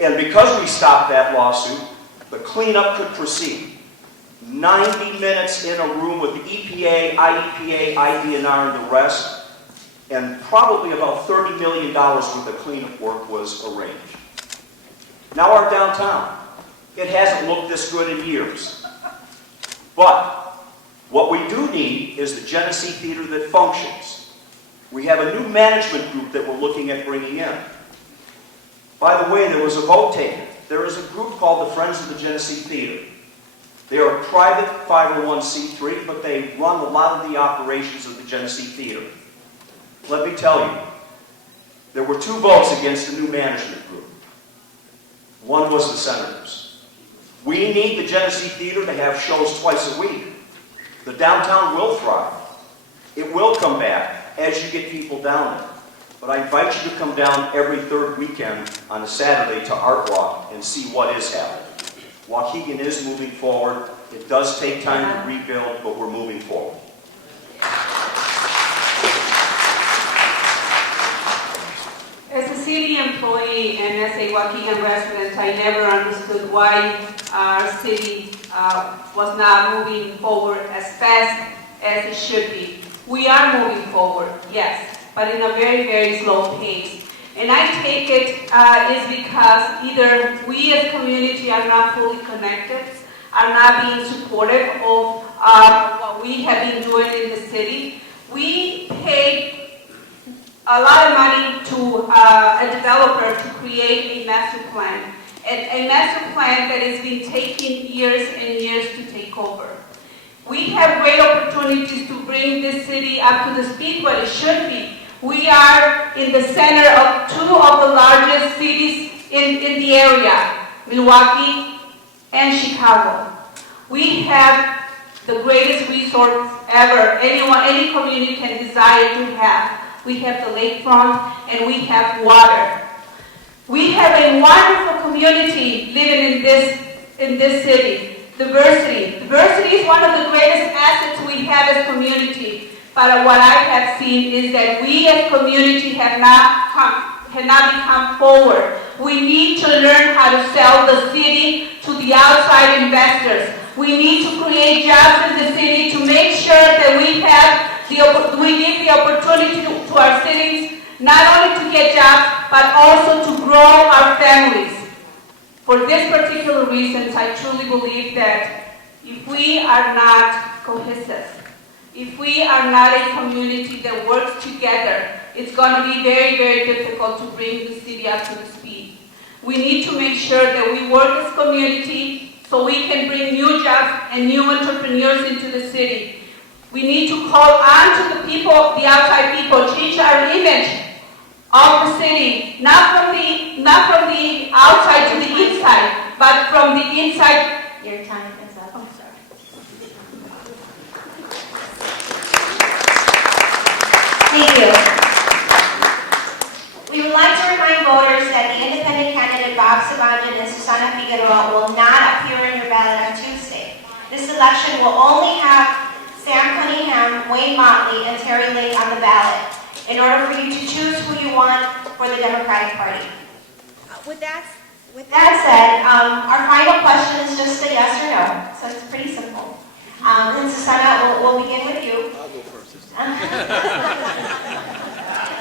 And because we stopped that lawsuit, the cleanup could proceed. 90 minutes in a room with the EPA, IEPA, IDNR, and the rest, and probably about $30 million worth of cleanup work was arranged. Now our downtown, it hasn't looked this good in years. But what we do need is the Genesee Theater that functions. We have a new management group that we're looking at bringing in. By the way, there was a vote taken. There is a group called the Friends of the Genesee Theater. They are a private 501c3, but they run a lot of the operations of the Genesee Theater. Let me tell you, there were 2 votes against the new management group. One was the senators. We need the Genesee Theater to have shows twice a week. The downtown will thrive. It will come back as you get people down there. But I invite you to come down every 3rd weekend on a Saturday to Art Walk and see what is happening. Waukegan is moving forward. It does take time to rebuild, but we're moving forward. As a city employee and as a Waukegan resident, I never understood why our city was not moving forward as fast as it should be. We are moving forward, yes, but in a very, very slow pace. And I take it is because either we as a community are not fully connected, are not being supportive of what we have been doing in the city. We pay a lot of money to a developer to create a master plan. A master plan that has been taking years and years to take over. We have great opportunities to bring this city up to the speed where it should be. We are in the center of 2 of the largest cities in the area, Milwaukee and Chicago. We have the greatest resource ever any community can desire to have. We have the lakefront and we have water. We have a wonderful community living in this city. Diversity. Diversity is one of the greatest assets we have as a community. But what I have seen is that we as a community have not become forward. We need to learn how to sell the city to the outside investors. We need to create jobs in the city to make sure that we give the opportunity to our cities not only to get jobs, but also to grow our families. For this particular reason, I truly believe that if we are not cohesive, if we are not a community that works together, it's going to be very, very difficult to bring the city up to the speed. We need to make sure that we work as a community so we can bring new jobs and new entrepreneurs into the city. We need to call on to the people, the outside people, change our image of the city, not from the outside to the inside, but from the inside. Your time is up. I'm sorry. Thank you. We would like to remind voters that the independent candidate Bob Sabanjan and Susana Figueroa will not appear in your ballot on Tuesday. This election will only have Sam Cunningham, Wayne Motley, and Terry Lake on the ballot in order for you to choose who you want for the Democratic Party. With that said, our final question is just a yes or no, so it's pretty simple. And Susana, we'll begin with you. I'll go first.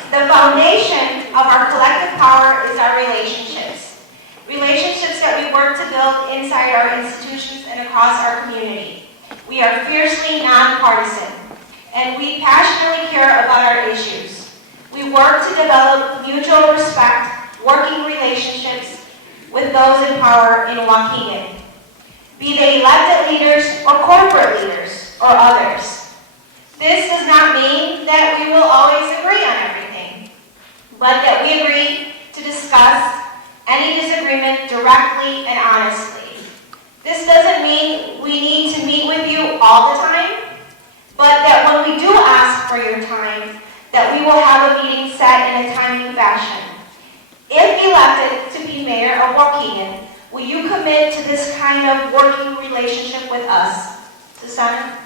The foundation of our collective power is our relationships. Relationships that we work to build inside our institutions and across our community. We are fiercely nonpartisan, and we passionately care about our issues. We work to develop mutual respect, working relationships with those in power in Waukegan, be they elected leaders or corporate leaders or others. This does not mean that we will always agree on everything, but that we agree to discuss any disagreement directly and honestly. This doesn't mean we need to meet with you all the time, but that when we do ask for your time, that we will have a meeting set in a timely fashion. If elected to be mayor of Waukegan, Will you commit to this kind of working relationship with us? Susanna?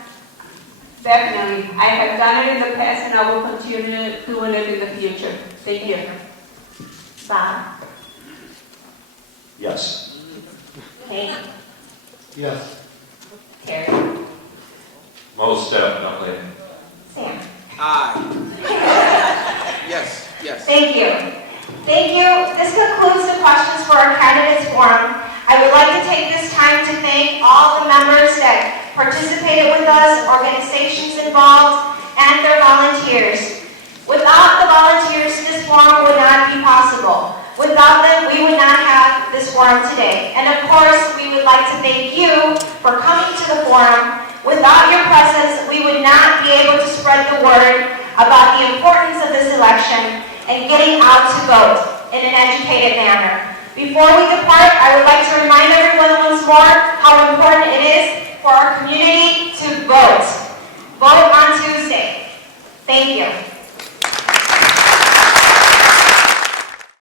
Definitely. I have done it in the past and I will continue doing it in the future. Thank you. Bob? Yes. Nate? Yes. Terry? Most definitely. Sam? Yes, yes. Thank you. Thank you. This concludes the questions for our candidates forum. I would like to take this time to thank all the members that participated with us, organizations involved, and their volunteers. Without the volunteers, this forum would not be possible. Without them, we would not have this forum today. And of course, we would like to thank you for coming to the forum. Without your presence, we would not be able to spread the word about the importance of this election and getting out to vote in an educated manner. Before we depart, I would like to remind everyone once more how important it is for our community to vote. Vote on Tuesday. Thank you.